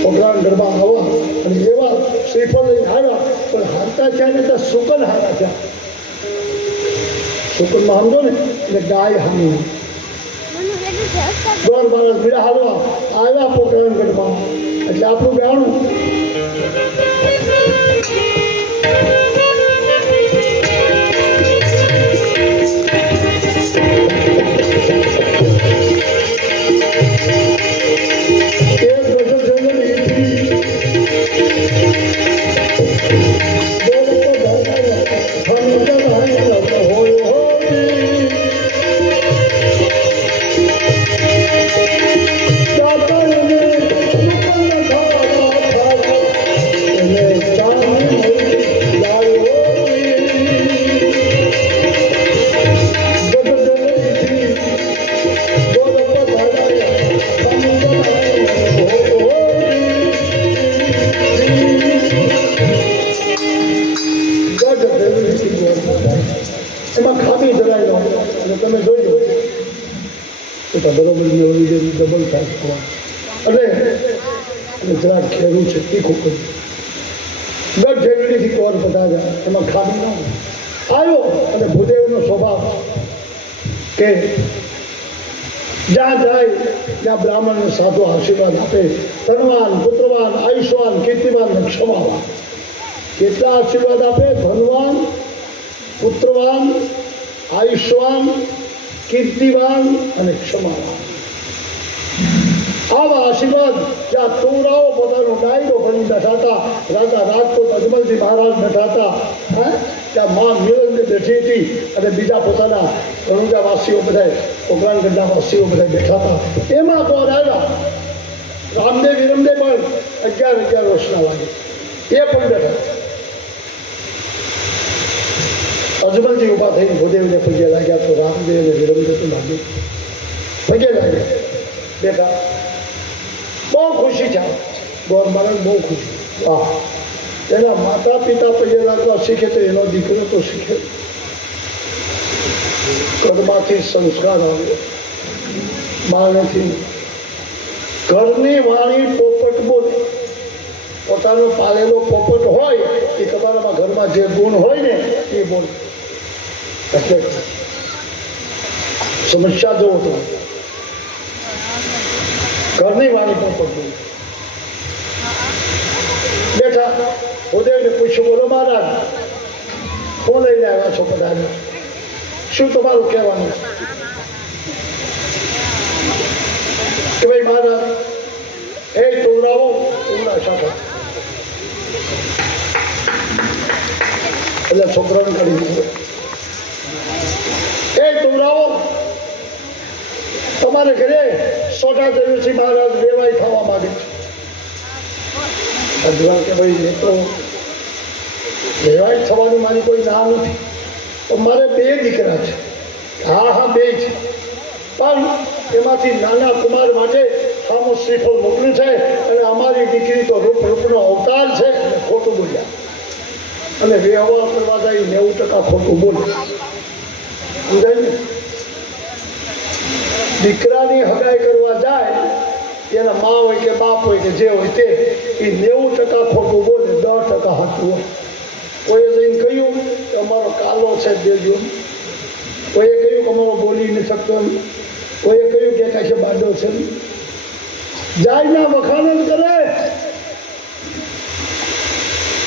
પોકરાણગઢમાં આવવા અને એવા શ્રીફળ લઈને આવ્યા, પણ હારતા થયા ને ત્યાં શુકન હારા થયા. શુકનમાં સમજો ને એટલે ગાય હામી. દોર બારસ બીડા હાલવા આવ્યા પોકરાણગઢમાં, એટલે આપણું ગાણું એમાં ખામી જરાય ન અને તમે જોઈ લો તો બરોબર ડબલ થાય. એટલે જરા ખેરું છે તીખું કર્યું. ગઢ જેવડીથી કોર બધા એમાં ખામી ન આવ્યો. અને ભૂદેવનો સ્વભાવ કે જ્યાં જાય ત્યાં બ્રાહ્મણને સાધુ આશીર્વાદ આપે. ધનવાન, પુત્રવાન, આયુષ્યવાન, કીર્તિવાન ને ક્ષમાવાન. કેટલા આશીર્વાદ આપે? ધનવાન, પુત્રવાન, આયુષ્યવાન, કીર્તિવાન અને ક્ષમાવાન. આવા આશીર્વાદ જ્યાં તુરાઓ પોતાનો ડાયરો બની બેઠા હતા. રાજા રાજપૂત અજમલજી મહારાજ બેઠા હતા. ત્યાં મા મિલનને બેઠી હતી અને બીજા પોતાના રણુજાવાસીઓ બધા, પોકરાણગઢના વાસીઓ બધા બેઠા હતા. એમાં કોણ આવ્યા? રામદેવ વિરમદેવ પણ 11 વર્ષના લાગે, એ પણ બેઠા. અજમલજી ઉભા થઈને ભૂદેવને પગે લાગ્યા તો રામદેવ અને વિરમદેવ તો લાગે પગે લાગ્યા, બેઠા. બહુ ખુશી છે ગોર મહારાજ, બહુ ખુશી. વાહ! એના માતા પિતા પગે લાગવા શીખે તો એનો દીકરો તો શીખે. ઘરમાંથી સંસ્કાર આવ્યો, માણેથી. ઘરની વાણી પોપટ બોલે. પોતાનો પાલેલો પોપટ હોય એ તમારામાં ઘરમાં જે ગુણ હોય ને એ બોલે. એટલે સમસ્યા જોવો તો ઘરની વાણી પોપટ બોલે. બેઠા ભૂદેવને પૂછ્યું, બોલો મહારાજ, શું લઈને આવ્યા છો બધાને? શું તમારું કહેવાનું કે ભાઈ મહારાજ એ ટોળાવો ટોળા સાથે એટલે છોકરાઓને કાઢી દીધો. એ ટોળાવો તમારે ઘરે સોટા દેવજી મહારાજ વેવાઈ થવા માંગે છે. અજવાળ કે ભાઈ એ તો વેવાઈ થવાની મારી કોઈ ના નથી, તો મારે 2 દીકરા છે. હા હા 2 છે, પણ એમાંથી નાના કુમાર માટે સામો શ્રીફળ મોકલ્યું છે અને અમારી દીકરી તો રૂપનો અવતાર છે અને ખોટું બોલ્યા અને વ્યવહાર કરવા જાય 90% ખોટું બોલે. સમજાય ને? દીકરાની હગાઈ કરવા જાય એના મા હોય કે બાપ હોય કે જે હોય તે એ 90% ખોટું બોલે, 10% સાચું હોય. કોઈએ જઈને કહ્યું કે અમારો કાલો છે દેજો, કોઈએ કહ્યું કે અમારો બોલી નથી શકતો, કોઈએ કહ્યું કે કાંઈ બાડો છે. જાય ના વખાણ કરે.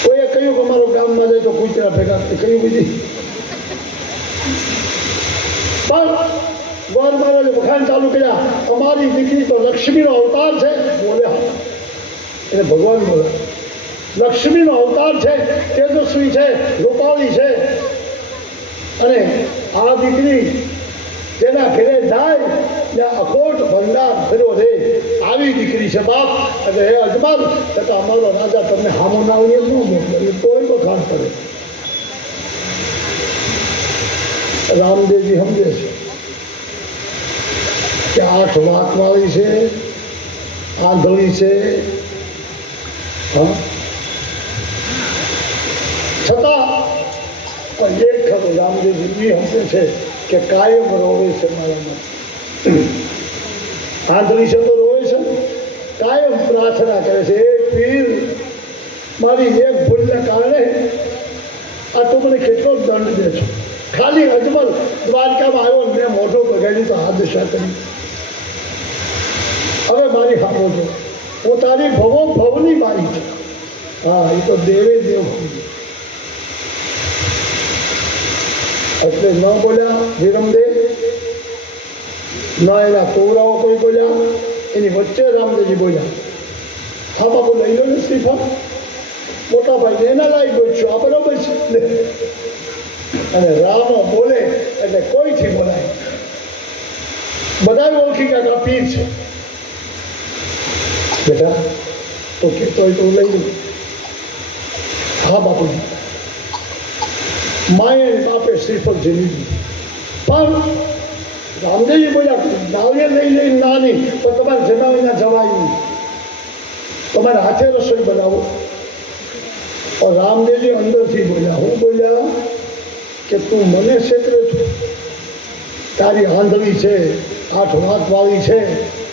કોઈએ કહ્યું કે અમારો ગામમાં જાય તો કૂતરા ભેગા કહ્યું બીજી. પણ ગોર મહારાજે વખાણ ચાલુ કર્યા, અમારી દીકરી તો લક્ષ્મીનો અવતાર છે. બોલ્યા એને ભગવાન બોલ્યા, લક્ષ્મીનો અવતાર છે, તેજસ્વી છે, રૂપાળી છે, અને આ દીકરી જેના ઘરે જાય ત્યાં અખોટ ભંડાર ભર્યો રહે આવી દીકરી છે બાપ. એટલે હે અજમલ, તો અમારો રાજા તમને હામો ના આવીએ ન મોકલે, તોય વખાણ કરે. રામદેવજી સમજે છે કે 8 વાંકવાળી છે, આંધળી છે, છતાં એક ખરું રામદેવજી સમજે છે કે કાયમ રોવે છે મારામાં. આંધળી છે તો રોવે છે, કાયમ પ્રાર્થના કરે છે, એ પીર મારી એક ભૂલને કારણે આ તો મને કેટલો દંડ દે છો. ખાલી અજમલ દ્વારકામાં આવ્યો, મેં મોઢો બગાડી તો હાદશા કરી. હવે મારી હામો છો, હું તારી ભવો ભવની મારી છું. હા, એ તો દેવે દેવ. એટલે ન બોલ્યા વિરમદેવ, ન એના કૌરવો કોઈ બોલ્યા, એની વચ્ચે રામદેવજી બોલ્યા, હા બાપુ લઈ લો ને શ્રીફળ, મોટા ભાઈને એના લાયક ગોચ્યો, આ બરોબર છે. અને રામો બોલે એટલે કોઈથી બોલાય, બધા ઓળખી ગયા આ પીર છે. બેટા તો કહેતો હોય તો હું લઈ લઉં. હા બાપુજી. માએ બાપે શ્રીફળ ઝીલી દીધું, પણ રામદેવજી બોલ્યા નાળિયેર લઈ લઈને નાની તો તમારે જમાવીના જવાય નહીં, તમારે હાથે રસોઈ બનાવો. રામદેવજી અંદરથી બોલ્યા, હું બોલ્યા કે તું મને ક્ષેત્રે છું, તારી આંધળી છે, 8 વાંકવાળી છે,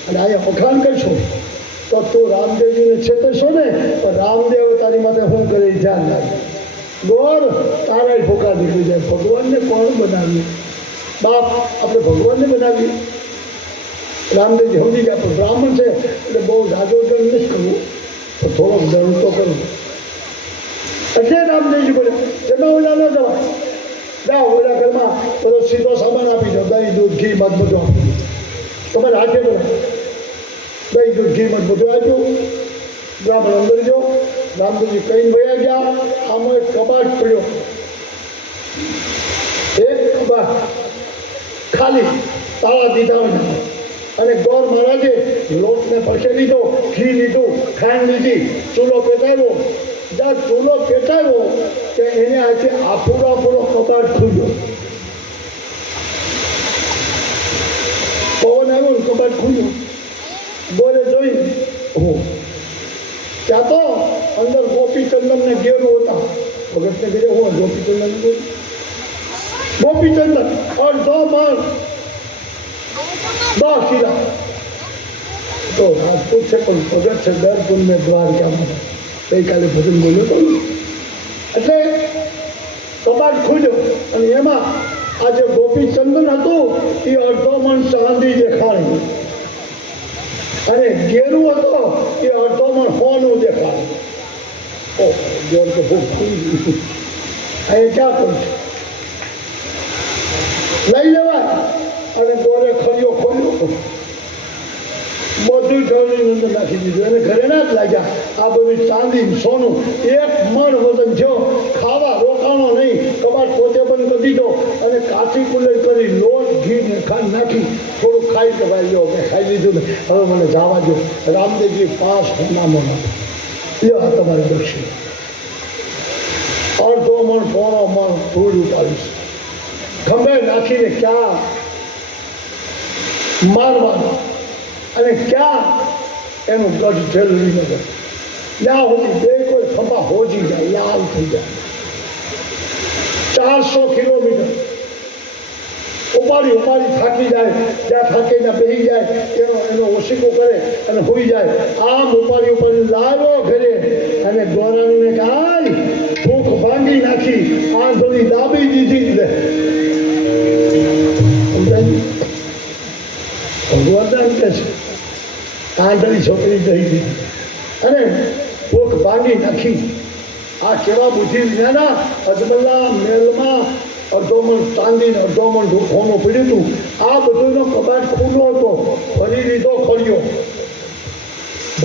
અને અહીંયા વખાણ કરશું તો તું રામદેવજીને છેતરશો ને, તો રામદેવ તારી માટે શું કરે ધ્યાન રાખે. ગોર તારા ભૂકા નીકળી જાય. ભગવાનને કોણ બનાવ્યું બાપ? આપણે ભગવાનને બનાવીએ. રામદેવજી સમજી ગયા, પણ બ્રાહ્મણ છે એટલે બહુ જાજો દંડ નથી કરવું, તો થોડોક દંડ તો કરવું. એટલે રામદેવજી બોલે જેમાં ઓલા ન જવાય, જાઓ ઓલા ઘરમાં પેલો સીધો સામાન આપી દો, દહીં દૂધ ઘી મધ બધું આપી દો, તમારે હાથે બનાવો. દહીં દૂધ ઘી મધ બધું આપ્યું. બ્રાહ્મણ અંદર જો, રામદેવજી કઈ વયા ગયા. આમાં એક કબાટ પડ્યો, એક કબાટ ખાલી, તાળા દીધા હોય. અને ગોર મહારાજે લોટને પડખે લીધો, ઘી લીધું, ખાંડ લીધી, ચૂલો પેટાવ્યો. જ્યાં ચૂલો પેટાવ્યો કે એને આજે આફૂરો કબાટ ખુલ્યો. પવન આવ્યો ને કબાટ ખુલ્યું. ગોરે જોઈ હું ત્યાં તો અંદર ગોપીચંદન ને ઘેરું હતા. ભગતને ઘરે હું ગોપીચંદન અડધો મણ 10 કિલા. તો રાજપૂત છે પણ ભગત છે, દર પુણ્ય દ્વારકામાં ગઈકાલે ભજન બોલ્યો હતો. એટલે કબાટ ખુલ્યો અને એમાં આ જે ગોપીચંદન હતું એ અડધો મણ ચાંદી દેખાડી, અને ઘેરું હતો એ અડધો મણ હોનું દેખાડે. ઓહ, ઘેર તો ભૂખ ખુલી ગઈ. અહીં ક્યાં કરું લઈ લેવાય. અને ગોરે ખરીઓ ખોલ્યો, બધું જળની અંદર નાખી દીધું. એને ઘરે ના જ લાગ્યા. આ બધું ચાંદી સોનું 1 મણ વજન થયો. ખાવા રોકાણો નહીં, કબાટ પોતે બંધ કરી દીધો અને કાચી કુલર કરી લોટ ઘી ને ખાંડ નાખી થોડું ખાઈ કે ભાઈ લો મેં ખાઈ લીધું ને હવે મને જવા દો. રામદેવજી 5 નામો લ્યો, આ તમારી દક્ષિણ. અડધો મણ પોણો મણ ધૂળ ઉપાડીશ, ખંભે નાખીને ક્યાં મારવાનું અને ક્યાં એનું ગઢ જરૂરી નગર. ત્યાં સુધી બે કોઈ ખંભા હોજી જાય, લાલ થઈ જાય. 400 કિલોમીટર ઉપાડી થાકી જાય. જ્યાં થાકે ત્યાં બેસી જાય, એનો ઓશિકો કરે અને હોઈ જાય. આમ ઉપાડી લાવ્યો ઘરે અને ગોરાણીને કાંઈ ભૂખ ભાંગી નાખી, આંધળી દાબી દીધી. લે ભગવાન કે છે આંધળી છોકરી કહી દીધી અને ભૂખ ભાંગી નાખી. આ કેવા બુદ્ધિ વિનાના અજમલના મહેલમાં 1/2 મણ ચાંદી ને 1/2 મણ હોનું પડ્યું હતું. આ બધુંનો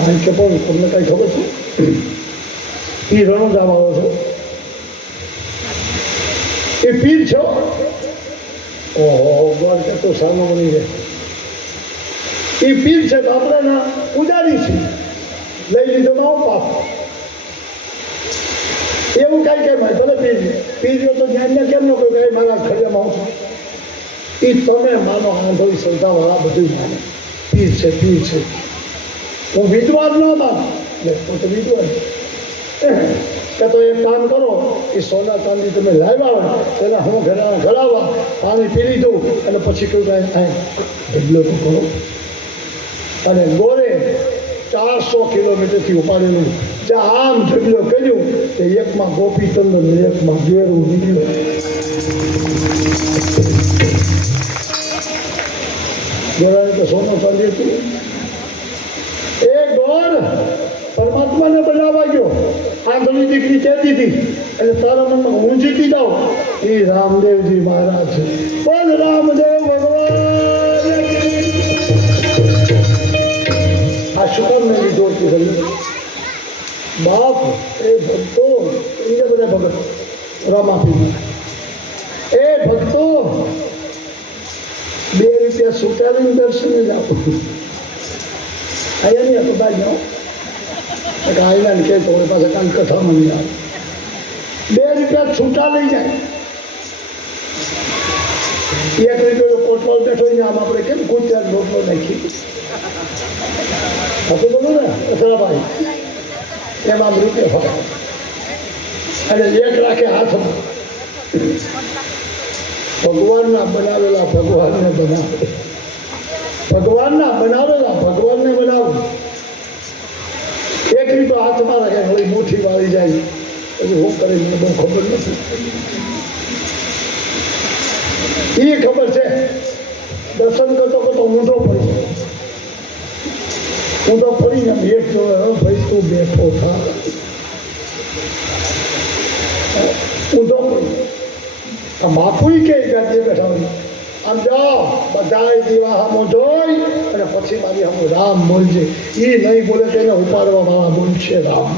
કારણ કે પણ તમને કાંઈ ખબર છે એ રણોજાવાળો છો એ પીર છો ઓહો ગોળ કે તો સામો બની જાય એ પીર છે તો આપણે ના પૂજારી છે લઈ લીધો માવો પાપ એવું કાંઈ કેમ હોય ભલે પીર તો જ્ઞાનને કેમ ન કોઈ કાંઈ મારા ખડિયામાં આવું એ તમે માનો આંધોઈ શ્રદ્ધાવાળા બધું માને પીર છે હું વિદ્વાન ન માનું હું તો વિદ્વાન કે તો એક કામ કરો એ સોના ચાંદી તમે લાવ્યા હોય તેના હું ઘડાવવા પાણી પી લીધું અને પછી કહ્યું કાંઈ ઢગલો તો કરો અને ગોરે 400 કિલોમીટરથી ઉપાડેલું જ્યાં આમ ઢગલો કર્યું તે એકમાં ગોપીચંદ એકમાં ગેરું નીકળ્યું ગોરાને તો સોનો ચાંદી હતું એ ગોળ પરમાત્માને બનાવવા ગયો આંધળી દીકરી કહેતી હતી એટલે તારા મનમાં હું જીતી જાઉં એ રામદેવજી મહારાજ છે બોલ રામદેવ ભગવાન આ શું કામ નહીં જોડતી ગયું બાપ એ ભક્તો એ બધા ભગત રામાપી એ ભક્તો 2 રૂપિયા સુટાવીને દર્શને જાઓ અહીંયા નહીં હતો ભાઈ જાઓ આઈલા ને કહેતો હોય પાછા કાંઈ કથામાં નહીં આવે 2 રૂપિયા છૂટા લઈ જાય 1 રૂપિયો પોટલો બેઠો ને આમ આપણે કેમ કૂત્યા રોટલો નાખી હતું બધું ને અથડાભાઈ એમાં આમ રૂપિયા ફટાવે અને 1 રાખે હાથમાં ભગવાનના બનાવેલા ભગવાનને બનાવે ભગવાનના બનાવેલા ભગવાનને બનાવું 1 રૂપિયો હાથમાં રાખે વળી મુઠ્ઠી વાળી જાય પછી હું કરે મને બહુ ખબર નથી એ ખબર છે દર્શન કરતો ઊંધો પડીને એક જોવે ભાઈ તું બેઠો થા ઊંધો પડી આ બાપુએ કે ગાદી બેઠા હોય આમ જાઓ બધાય દીવા હમો જોઈ અને પછી મારી હમો રામ બોલજે એ નહીં બોલે તો એને ઉપાડવા વાળા બોલશે રામ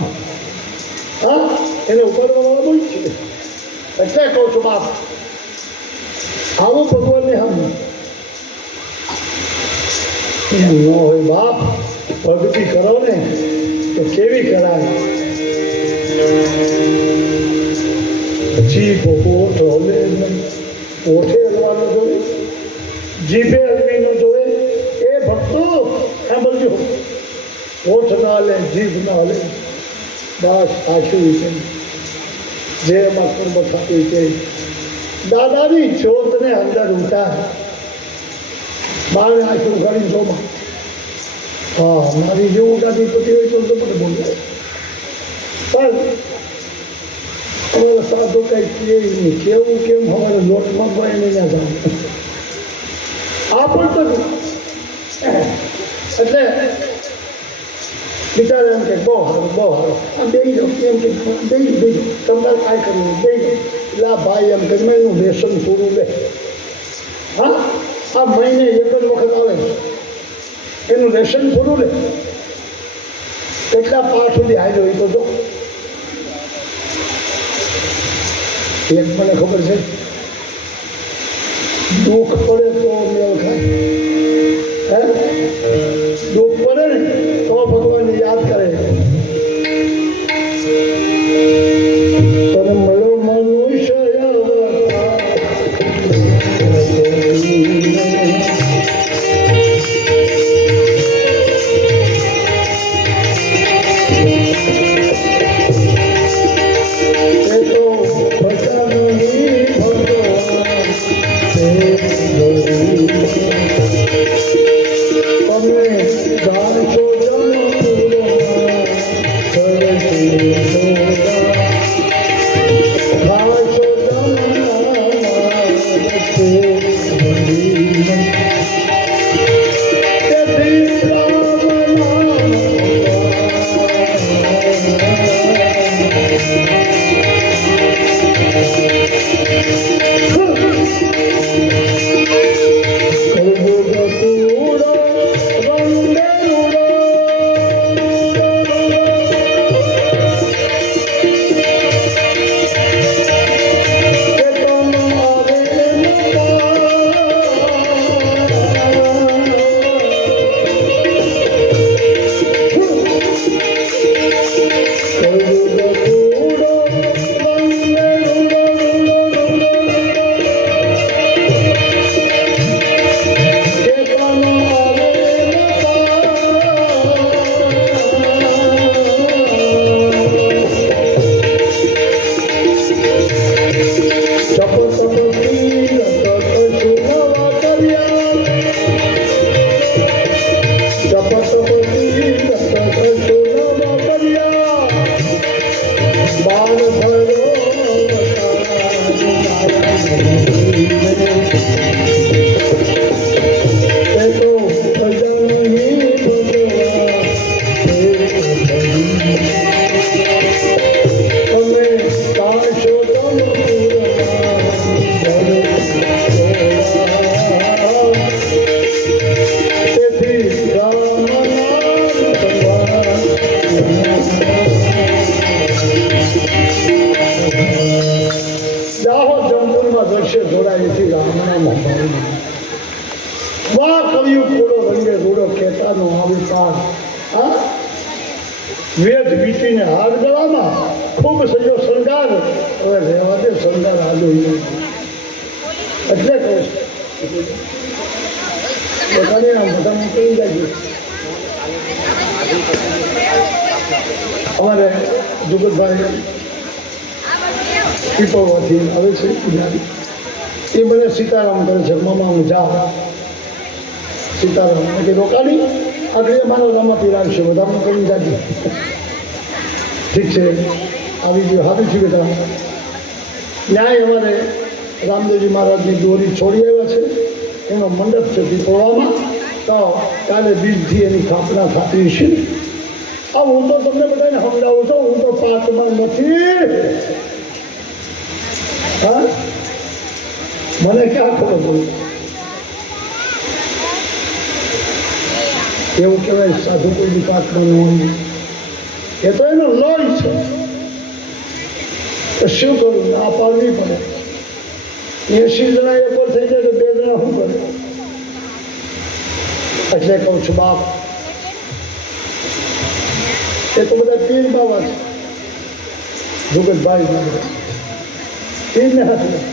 હા એને ઉપાડવા વાળા બોલશે એટલે કહું છું બાપ આવું ભગવાનને હમ એમ ન હોય બાપ ભક્તિ કરો ને તો કેવી કરાય જીભ ઓઠ હલે નહીં ઓઠે હલવા ન જોઈએ જીભે હલવી ન જોઈએ એ ભક્તો સાંભળજો ઓઠ ના હલે જીભ ના હલે બસ આછું છે જે એમાં કર્મ થતું છે દાદાની જ્યોતને અંદર ઉતાર બાળને આંખી ઉગાડીને જોમાં હા મારી જેવું ગાડી પતિ હોય તો મને બોલાય પણ અમારે સાધુ કંઈ કહે નહીં કેવું કેમ અમારે લોટમાં કોઈ નહીં ના જાણ આ પણ તો એટલે બિચારા એમ કે બહુ સારું આમ બે એમ કે બે તમારે કાંઈ કરવું બે એટલે આ ભાઈ એમ કે મેં એનું લેસન પૂરું લે હા આ મહિને 1 જ વખત આવે એનું લેસન પૂરું લે કેટલા પાઠ સુધી હાલ્યો એ તો જો એક મને ખબર છે દુઃખ પડે તો મેળ ખાય દુઃખ પડે ને તો ભગવાનને યાદ કરે તને મળો મનુષ્ય ભગવાન હા વેદ વીટીને હાર ગળામાં ખૂબ સજો શણગાર હવે રહેવા દે શણગાર આજો એટલે કહું પોતાની આમ બધા મોકલી જાય અમારે જુગતભાઈ પીપળવાથી આવે છે એ મને સીતારામ કરે છે મામા હું જા સીતારામ કે રોકાણી આગળ મારો રામાપી રાખશે બધા મોકલી જાય ઠીક છે આવી ગયું હાથું છું બેટા ન્યાય અમારે રામદેવજી મહારાજની દોરી છોડી આવ્યા છે એનો મંડપ છે પીપળવામાં તો કાલે બીજથી એની સ્થાપના થતી છે હું તો તમને બધાને સમજાવું છું હું તો પાકમાં નથી હા મને ક્યાં ખબર પડી એવું કહેવાય સાધુ કોઈ પાકમાં ન હોય એ તો એનો લોહી છે તો શું કરું આ પાડવી પડે 80 જણા એક પર થઈ જાય તો 2 જણા શું કરે એટલે કહું છું બાપ એ તો બધા પીર બાબા છે જુગતભાઈ પીરને હાથમાં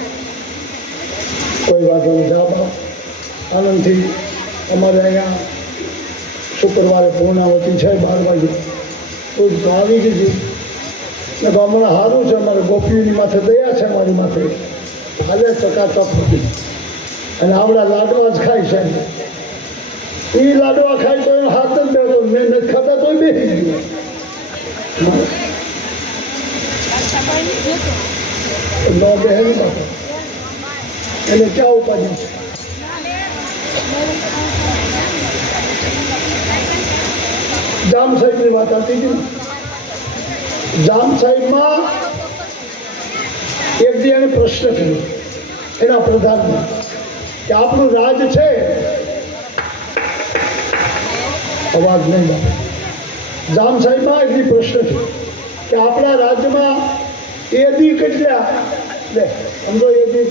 કોઈ વાત નહીં જા બાપ આનંદથી અમારે અહીંયા શુક્રવારે પૂર્ણાવતી છે 12 વાગે તો આવી ગઈ ને હમણાં સારું છે અમારે ગોપીઓની માથે દયા છે અમારી માથે હાલે ચકાચક હતી અને આવડા લાડવા જ ખાય છે એ લાડવા ખાય તો એનો હાથ જ બેઠો મેં નથી ખાતા તોય બેસી ગયું ન બેહે નહીં પાછો એને ક્યાં ઉપાધિ છે જામ સાહેબની વાત આવતી હતી જામ સાહેબમાં એક દી એને પ્રશ્ન કર્યો એના પ્રધાનને કે આપણું રાજ છે અવાજ નહીં આવે જામ સાહેબમાં એક દી પ્રશ્ન છે કે આપણા રાજ્યમાં એદી કેટલા લે સમજો એદી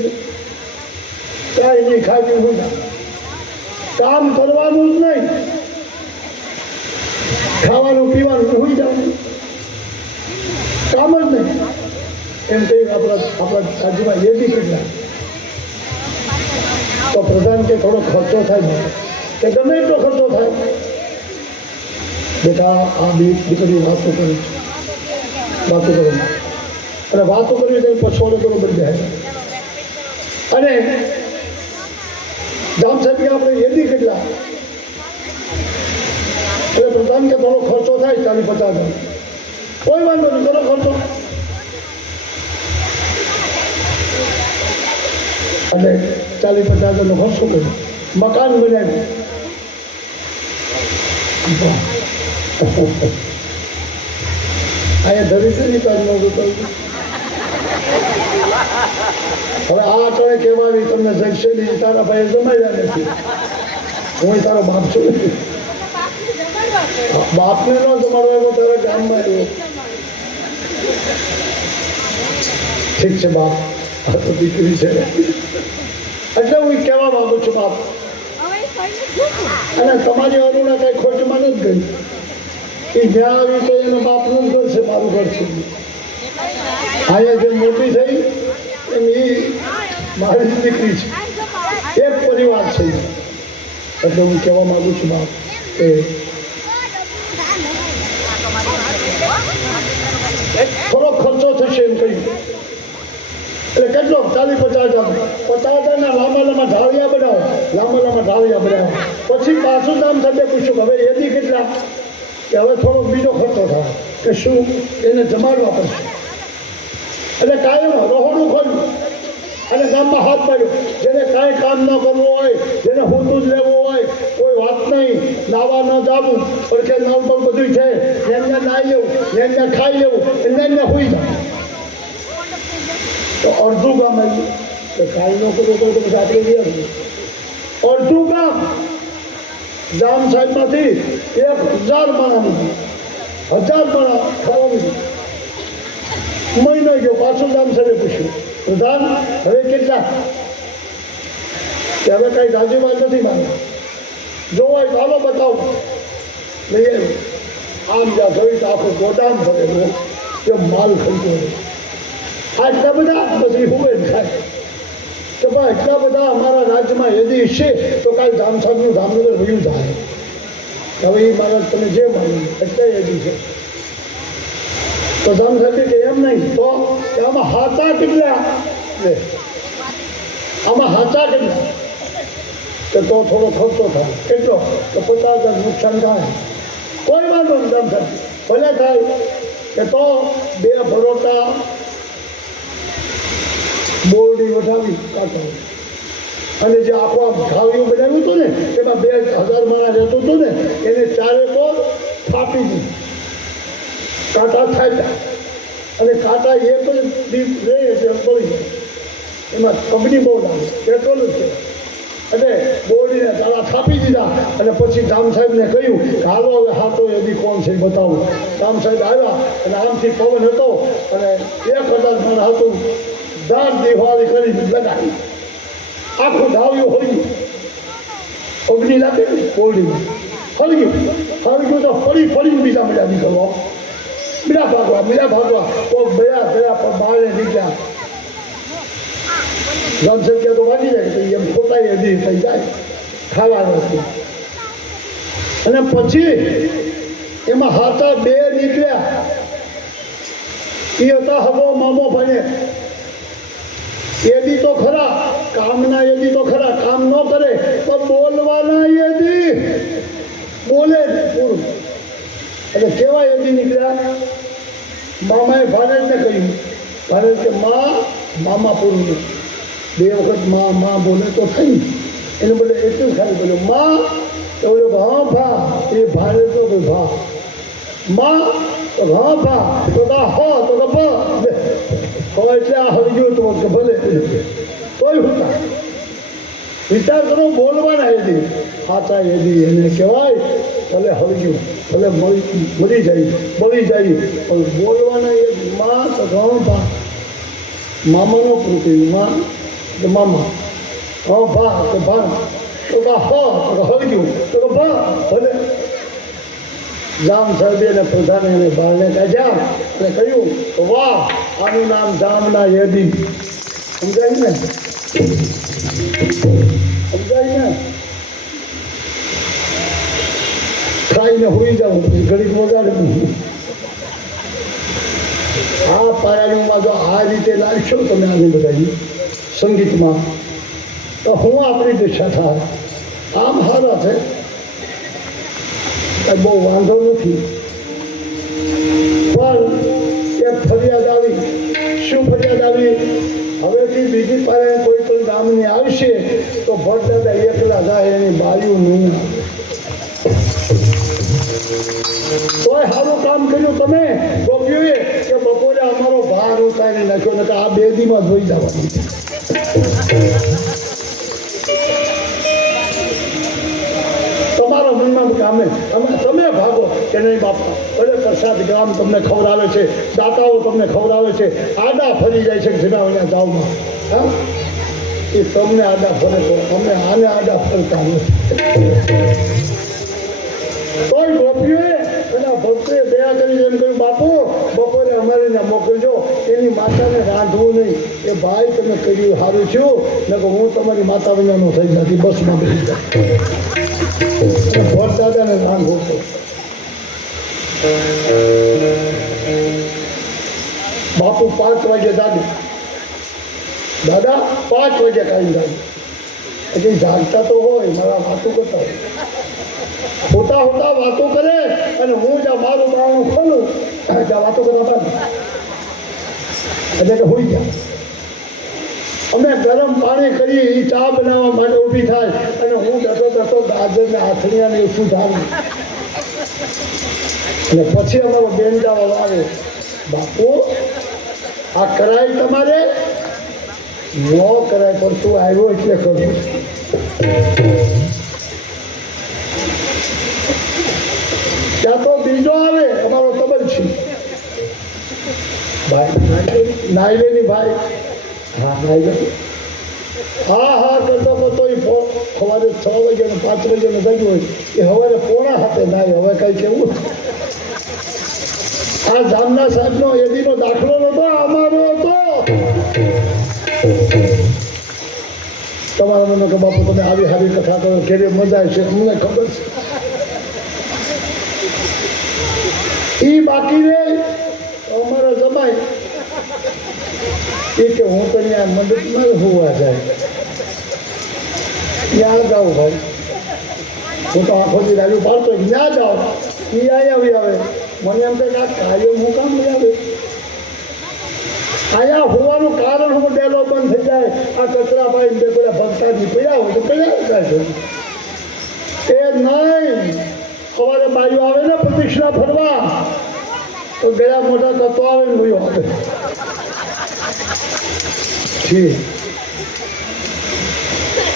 કાંઈ નહીં ખાઈ હું કામ કરવાનું જ નહીં ખાવાનું પીવાનું હોઈ જવાનું કામ જ નહીં એમ કહી આપણા રાજ્યમાં એદી કેટલા તો પ્રધાન કે થોડો ખર્ચો થાય કે ગમે એટલો ખર્ચો થાય બેટા આ દીકરી વાતો કરી વાતો કરો અને વાતો કરી તો પછવાડો બરોબર જાય અને જામ સાહેબ કે આપણે એદી કેટલા એટલે પ્રધાન કે થોડો ખર્ચો થાય 40-50 હજાર કોઈ વાંધો નહીં કરો ખર્ચો અને 40-50 હજારનો ખર્ચો કર્યો મકાન બનાવ્યું અહીંયા ધરીથી કાઢ નહોતું હવે આ કણે કહેવાવી તમને જગશેલી તારા ભાઈ જમાડ્યા નથી હું તારો બાપ છું બાપને ન જમાડવા એવો તારા ગામમાં આવ્યો ઠીક છે બાપ આ તો દીકરી છે એટલે હું કહેવા માંગુ છું બાપ અને તમારી અરુણા કઈ ખોટમાં નથી ગઈ એ જ્યાં આવી તો એના બાપનું ઘર છે મારું ઘર છે અહીંયા જે મોટી થઈ એમ એ મારી દીકરી છે એક પરિવાર છે એટલે હું કહેવા માંગુ છું બાપ કે થોડો ખર્ચો થશે એમ કહ્યું એટલે કેટલો 40-50 હજાર 50 હજારના લાંબા ઢાળિયા બનાવો લાંબા ઢાળિયા બનાવો પછી પાછું દામ સાથે પૂછ્યું હવે એથી કેટલા કે હવે થોડોક બીજો ખર્ચો થાય કે શું એને જમાડવા પડશે એટલે કાયમ રહોડું ખોલ્યું અને ગામમાં હાથ પાડ્યો જેને કાંઈ કામ ન કરવું હોય જેને હોતું જ લેવું હોય કોઈ વાત નહીં નાવા ન જાવું પણ કે નવ પણ બધું છે એમને નાહી લેવું એમને ખાઈ લેવું એમને હોઈ જાય તો અડધું ગામ આવ્યું તો કાંઈ ન કરવું તો પછી આપણે ગયા અડધું ગામ જામ સાહેબમાંથી 1000 માણાનું 1000 માણા ખાવાનું મહિનો ગયો પાછું જામ સાહેબે પૂછ્યું પ્રધાન હવે કેટલા કે હવે કઈ રાજીમાં નથી માનતા જો હોય ચાલો બતાવો લઈ આવ્યો. આમ જ્યાં જોઈ તો આખું ગોદામ ભરેલું કે માલ ખરીદ્યો. આ એટલા બધા પછી હુએ ખાય કે ભાઈ એટલા બધા અમારા રાજ્યમાં યદી છે તો કાલે જામસાબનું જામનગર વયું જાય. હવે એ મહારાજ તમે જે માનો એટલે યદી છે. તો જામસાબી કે એમ નહીં તો કે આમાં હાચા કેટલા આમાં હાચા કેટલા કે તો થોડો ખર્ચો થાય. કેટલો તો 50,000 નુકસાન થાય. કોઈ વાંધો નહીં જામસાબી ભલે થાય કે તો 2 ભરોટા બોરડી વઢાવી કાઢો. અને જે આખું આ ઘાવ્યું બનાવ્યું હતું ને એમાં 2,000 માણસ રહેતું હતું ને એને ચારે તો ફાપી દીધું. કાંટા થાય અને કાંટા એક જ દીપ રહે એટલે પડી જાય. એમાં કંપની બહુ લાગે પેટ્રોલ જ છે. એટલે બોરડીને તાળા થાપી દીધા અને પછી જામ સાહેબને કહ્યું કે હાલો હવે હાથો એથી કોણ છે બતાવું. જામ સાહેબ આવ્યા અને આમથી પવન હતો અને 1,000 માણસ હતું. દાન દિવાળી કરી લગાવી આખું ધાવ્યું હળગ્યું. અગ્નિ લાગે ને બોરડીમાં હળગ્યું તો ફરી બીજા મજા નીકળવા બીજા ભાગવા કોઈ ગયા પણ બહાર નીકળ્યા. જનસંખ્યા તો વાગી જાય તો એમ પોતાય હજી થઈ જાય ખાવા નથી. અને પછી એમાં હાથા 2 નીકળ્યા. એ હતા હબો મામો ભણે. યદી તો ખરા કામના યદી તો ખરા કામ ન કરે તો બોલવાના યદી બોલે પૂરું. એટલે કેવા યદી નીકળ્યા. મામાએ ભારેજને કહ્યું. ભારેજ કે મામા પૂરું 2 વખત માં બોલે તો થઈ. એને બદલે એટલું જ ખાલી બોલ્યો માં તો બોલ્યો હા ભા. એ ભારે તો ભા માં તો હા ભા તો હો તો હવે એટલે આ હરગ્યું તો ભલે કોઈ હોતા. વિચાર કરો બોલવાના યદી સાચા યદી એને કહેવાય. ભલે હરગ્યું ભલે મરી જાય પણ બોલવાના યદી માં તો હા ભા. મામાનો પૂરું માં કે મામા હા ભા કે ભા તો હો તો હરગ્યું તો ભા ભલે. જામ સાહેબે અને પ્રધાને એને બહારને કાઢ્યા અને કહ્યું તો વાહ આનું નામ જામના યદી. સમજાય ને ખાઈને હોઈ જાઉં ઘડીક વગાડે. આ પારાયણમાં જો આ રીતે લાગશો તમે આને બધા સંગીતમાં તો હું આપણી દિશા થાય. આમ સારા છે બહુ વાંધો નથી. પણ એક ફરિયાદ આવી. શું ફરિયાદ આવી? હવેથી બીજી પારાયણ કોઈ પણ ગામની આવશે તો ભટદાદા એકલા જાય એની બાયું નહીં આવે. તોય સારું કામ કર્યું તમે ગોપીઓએ કે બપોરે અમારો ભાર ઉતારી નાખ્યો ને આ 2 દીમાં જોઈ જવાનું. તમારા મનમાં કામે તમે ભાગો કે નહીં બાપા ભલે પ્રસાદ ગ્રામ તમને ખવડાવે છે, દાતાઓ તમને ખવડાવે છે, આડા ફરી જાય છે જેના અહીંયા જાવમાં. હા એ તમને આડા ફરે તો અમે આને આડા ફરતા નથી. કોઈ ગોપીઓએ અને ભક્તોએ દયા કરી એમ કહ્યું બાપુ બપોરે અમારે ત્યાં મોકલજો. એની માતાને રાંધવું નહીં. એ ભાઈ તમે કર્યું સારું છું ને હું તમારી માતા વિનાનો થઈ જતી બસમાં બેસી જાય. ભટ દાદાને રાંધવું છે. બાપુ 5 વાગે જાગે. દાદા 5 વાગે કાઢી જાગે. એટલે જાગતા તો હોય મારા વાતો કરતા હોય. હોતા વાતો કરે અને હું જ્યાં મારું બારણું ખોલું ત્યાં વાતો કરતા બંધ. એટલે કે હોઈ ગયા. અમે ગરમ પાણી કરી એ ચા બનાવવા માટે ઊભી થાય અને હું બેઠો ગાજરને આથણીયાને શું ધારું. અને પછી અમારો બેનજાવાળો આવે. બાપુ આ કરાય તમારે? ન કરાય પણ તું આવ્યો એટલે કરું. ત્યાં તો બીજો આવે અમારો તબલછી ભાઈ નાઈલેની ભાઈ. હા નાઈલે હા કરતો એ સવારે 6 વાગ્યા 5 વાગ્યાને ગયું હોય એ સવારે 6:45 તે નાય હવે કઈ કેવું આ જામના સાહેબનો એદીનો દાખલો નતો અમારો હતો તમારા મને કે બાપુ તમે આવી સારી કથા કરો કેવી મજા છે અમને ખબર છે એ બાકી રે અમારા જમાય એ કે હું તો ત્યાં મંડપમાં હોવા જાય ત્યાં જાઉં ભાઈ હું તો આંખોથી રાજુ પાડતો ત્યાં જાઉં એ આવી આવે મને એમ કે આ કાર્યો હું કામ લઈ આવે અહીંયા હોવાનું કારણ હું ડેલો બંધ થઈ જાય આ કચરાભાઈ બે પેલા ભક્તાજી પડ્યા હોય તો પડ્યા જાય છે એ નહીં સવારે બાજુ આવે ને પ્રતિષ્ઠા ફરવા તો ગયા મોટા તત્વો આવે ને ભૂયો આવે ઠીક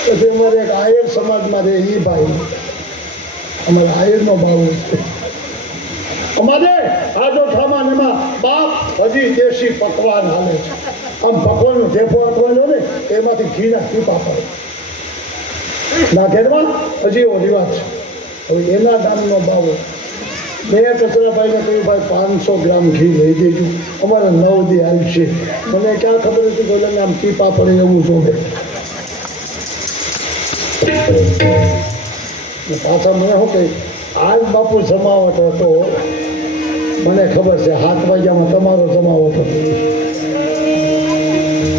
પછી અમારે એક આયર સમાજમાં રહે એ ભાઈ અમારે આયરનો ભાવ છે અમારે આજો ઠામાં એમાં બાપ હજી દેશી પકવાન હાલે છે આમ પકવાનનો ઢેફો આપવાનો ને એમાંથી ઘીના ટીપા પડે ના ઘેરમાં હજી એવો રિવાજ છે હવે એના દામનો ભાવ મેં કચરાભાઈને કહ્યું ભાઈ 500 ગ્રામ ઘી લઈ દેજો અમારે 9 દી આવશે મને ક્યાં ખબર હતી કે આમ ટીપા પડે એવું જોવે પાછા મને શું કહે આજ બાપુ જમાવટ હતો મને ખબર છે 7 વાગ્યામાં તમારો જમાવટ હતો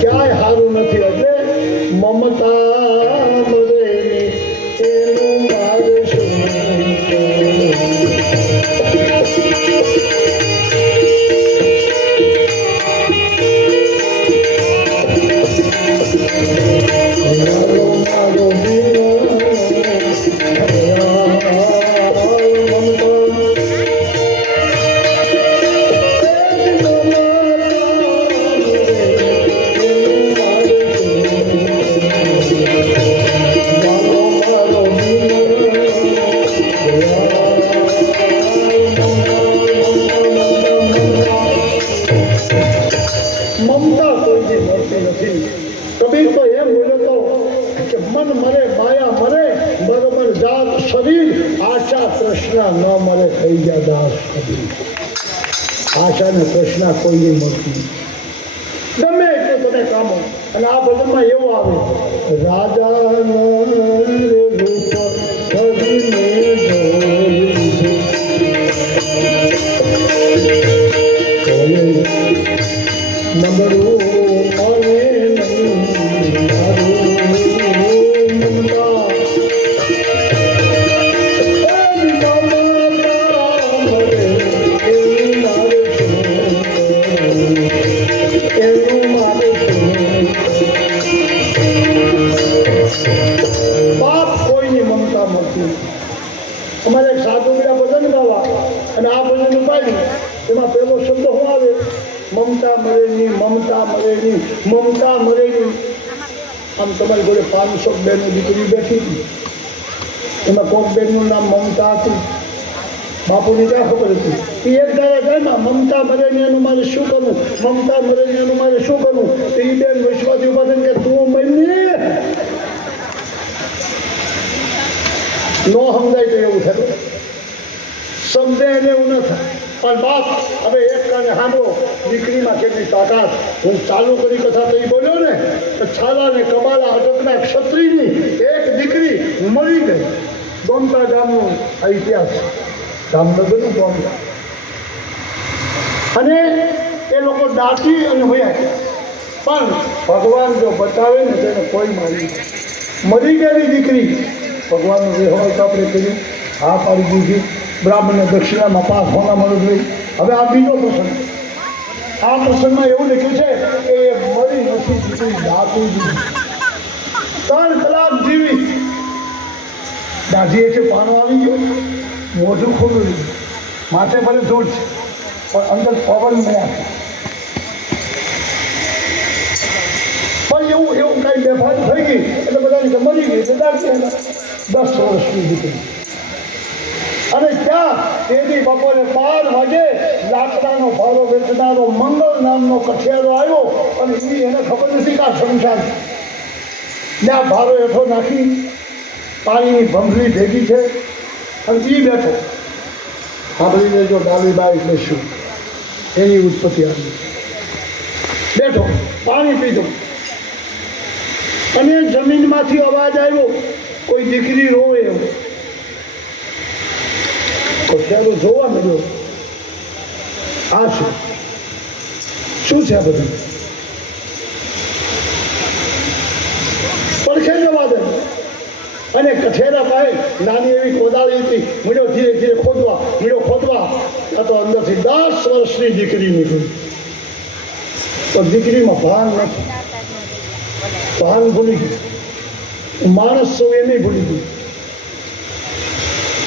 ક્યાંય સારું નથી એટલે મમતા મરે એનું મારે શું આશાને કૃષ્ણ કોઈ નહીં મળતી ગમે એટલે તમે કામો અને આ ભજનમાં એવું આવે રાજા અમારે એક સાધુ બીજા ભજન ગાવા અને આ ભજન ઉપાડ્યું એમાં પહેલો શબ્દ શું આવે મમતા મરેની મમતા મરેની મમતા મરેની આમ તમારી જોડે 500 બેનની દીકરી બેઠી હતી એમાં કોક બેનનું નામ મમતા હતું બાપુની ક્યાં ખબર હતી એ એક દાડા જાય ને મમતા મરેની એનું મારે શું કરવું મમતા મરેની એનું મારે શું કરવું તો એ બેન વિશ્વાસી ઉભા થઈને કે તું મરી નો સમજાય તો એવું થાય સમજે એને એવું ન થાય પણ બાપ હવે એક કાને સાંભળો દીકરીમાં કેટલી તાકાત હું ચાલુ કરી કથા તો એ બોલ્યો ને છાલા ને કબાલા અટકના ક્ષત્રિયની એક દીકરી મરી ગઈ ગોમતા ગામનો આ ઇતિહાસ જામનગરનું ગોમતા અને એ લોકો દાટી અને હોયા પણ ભગવાન જો બતાવે ને તેને કોઈ મારી મરી ગયેલી દીકરી ભગવાનનું વ્યવહાર આપણે કર્યું હા પાડી દીધી બ્રાહ્મણને દક્ષિણામાં 5 હોના મળે જોઈ હવે આ બીજો પ્રસંગ આ પ્રસંગમાં એવું લખ્યું છે કે એ મરી નથી દીકરી દાટી દીધી 3 કલાક જીવી દાઢીએ છે પાનો આવી ગયો મોઢું ખોલું માથે ભલે ધૂળ છે પણ અંદર પવન મળ્યા પણ એવું કાંઈ બેફાન થઈ ગઈ એટલે બધાની મરી ગઈ એટલે દાટી 10 વર્ષની દીકરી અને ત્યાં તેની બપોરે 12 વાગે લાકડાનો ભારો વેચનારો મંગળ નામનો કઠિયારો આવ્યો અને એને ખબર નથી કે આ શમશાન ત્યાં ભારો હેઠો નાખી પાણીની ભંભરી ભેગી છે અને એ બેઠો સાંભળી લેજો, ડાલીબા એટલે શું, એની ઉત્પત્તિ આવી. બેઠો, પાણી પીધો, અને જમીનમાંથી અવાજ આવ્યો, કોઈ દીકરી રોવે એમ. ત્યારે જોવા મળ્યો, આ શું છે આ બધું? પડખે જવા દે. અને કઠેરા પાસે નાની એવી કોદાળી હતી, મળ્યો ધીરે ધીરે ખોદવા, આ તો અંદરથી 10 વર્ષની દીકરી નીકળી. તો દીકરીમાં ભાન નથી, ભાન ભૂલી ગયું. માણસ સૌ એને ભૂલી ગયું,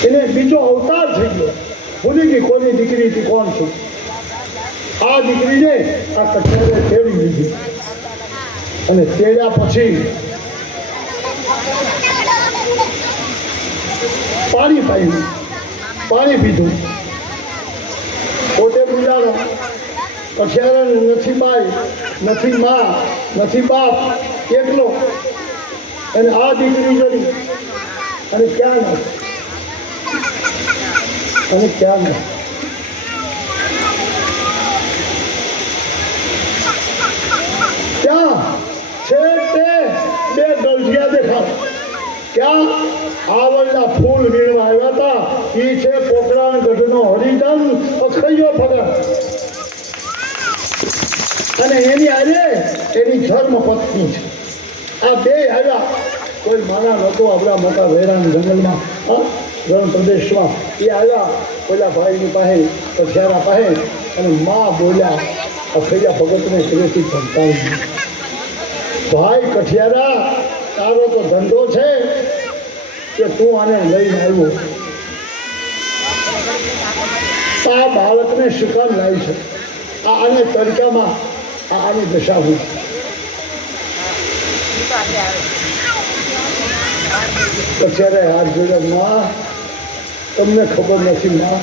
એને બીજો અવતાર થઈ ગયો, ભૂલી ગઈ કોની દીકરી હતી, કોણ છું. આ દીકરીને આ કઠેરે તેડી લીધી, અને તેડ્યા પછી પાણી પાયું, પાણી પીધું, પોતે ગુજારો. કઠિયારાને નથી બાઈ, નથી મા, નથી બાપ, એકલો. અને આ દીકરી જોઈ, અને ક્યાં ના, અને ક્યાં ના. ત્યાં છેટે 2 ગલઢિયા દેખાય. ક્યાં? આવડના ફૂલ વીણવા આવ્યા હતા. એ છે પોકરાણગઢનો હરિજન અખૈયો ભગત, અને એની આજે એની ધર્મ પત્ની છે. આ 2 આવ્યા. કોઈ માના નહોતો આપણા મોટા વેરાન જંગલમાં, રણ પ્રદેશમાં. એ આવ્યા પેલા ભાઈની પાસે, કઠિયારા પાસે, અને માં બોલ્યા અખૈયા ભગતને ઘરેથી ધમકાવી. ભાઈ કઠિયારા, તારો તો ધંધો છે કે તું આને લઈને આવ્યો, આ બાળકને શિકાર લાવી છે, આને તડકામાં આની દશા હોય. કઠિયારે હાથ જોડ્યા, માં તમને ખબર નથી, માં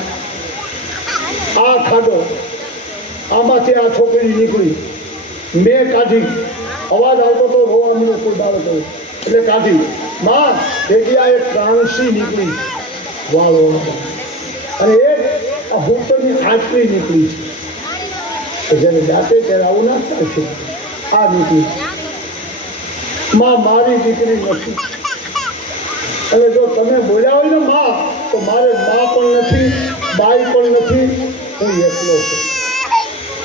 આ ખાડો, આમાંથી આ છોકરી નીકળી, મેં કાઢી. અવાજ આવતો તો રોવા મળ્યો કોઈ બાળકો, એટલે કાઢી. માં ભેગી આ એક કાણસી નીકળી વાળો, અને એક આ હુક્તની આટલી નીકળી છે, જ્યારે જાતે ત્યારે આવું ના થાય છે. આ નીકળી, માં મારી દીકરી નથી. અને જો તમે બોલ્યા હોય ને માં, તો મારે માં પણ નથી, બાઈ પણ નથી, હું એકલો છું,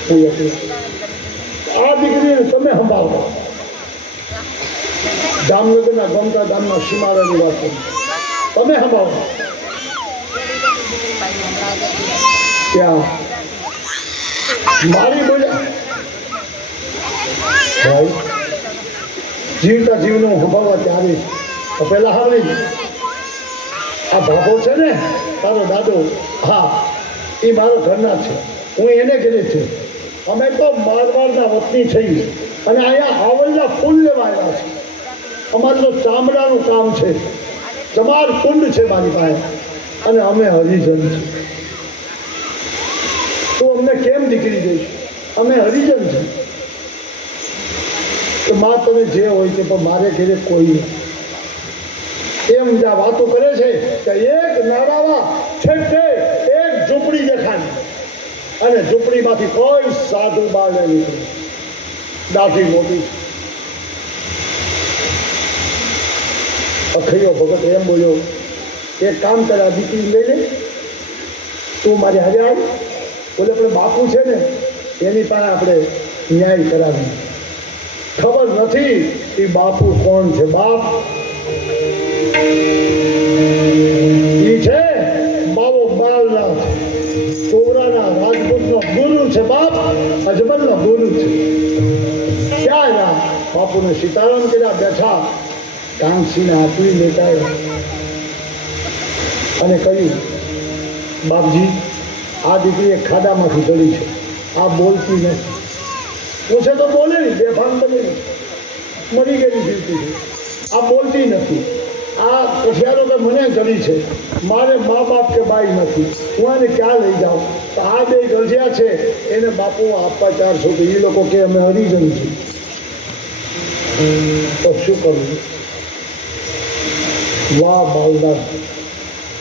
હું એકલો. આ દીકરીને તમે સંભાળો. જામનગરના ગમતા ગામના સીમાડાની વાત કરી, તમે સંભાળો. ત્યાં મારી બોલ્યા, ભાઈ જીવતા જીવનું સંભાળવા ત્યારે પેલા સાંભળી, આ ભાભો છે ને તારો દાદો, હા એ મારો ઘરના છે, હું એને ઘરે છું. અમે તો મારવાડના વતની થઈ, અને અહીંયા આવલના ફૂલ લેવા આવ્યા છે. અમારું તો ચામડાનું કામ છે, જમાર કુંડ છે મારી પાસે, અને અમે હરિજન છીએ. તું અમને કેમ દીકરી દઈશ? અમે હરિજન છીએ. તો માં તમે જે હોય છે, પણ મારે ઘરે કોઈ નથી. એમ જ્યાં વાતો કરે છે કે એક નાડામાં છેટે એક ઝૂંપડી દેખાય, અને ઝૂંપડીમાંથી કોઈ સાધુ બાળ નીકળે, દાઢી મોટી. અખૈયો ભગત એમ બોલ્યો, એક કામ કરે, આ દીકરી લઈ લે, તું મારી હારે આવ. બોલે આપણે બાપુ છે ને, એની પાસે આપણે ન્યાય કરાવી. ખબર નથી એ બાપુ કોણ છે. બાપ ઈ છે બાવો બાલનાથ, કોવરાના રાજપૂતનો ગુરુ છે. બાપ અજમલનો ગુરુ છે. ક્યાં ગયા? બાપુને સીતારામ કર્યા, બેઠા, કાંસીને આપી લેતા, અને કહ્યું, બાપજી આ દીકરી એક ખાડામાંથી ચડી છે, આ બોલતી નથી. પૂછે તો બોલે નહીં, બેભાન બને, મરી ગયેલી જીવતી છે, આ બોલતી નથી. આ કઠિયારો કે મને ચડી છે, મારે મા બાપ કે બાઈ નથી, હું આને ક્યાં લઈ જાઉં? તો આ 2 ગરજ્યા છે, એને બાપુ આપવા 400. તો એ લોકો કે અમે હરિજન છીએ. તો શું કરવું? વાહ બાલદાસ,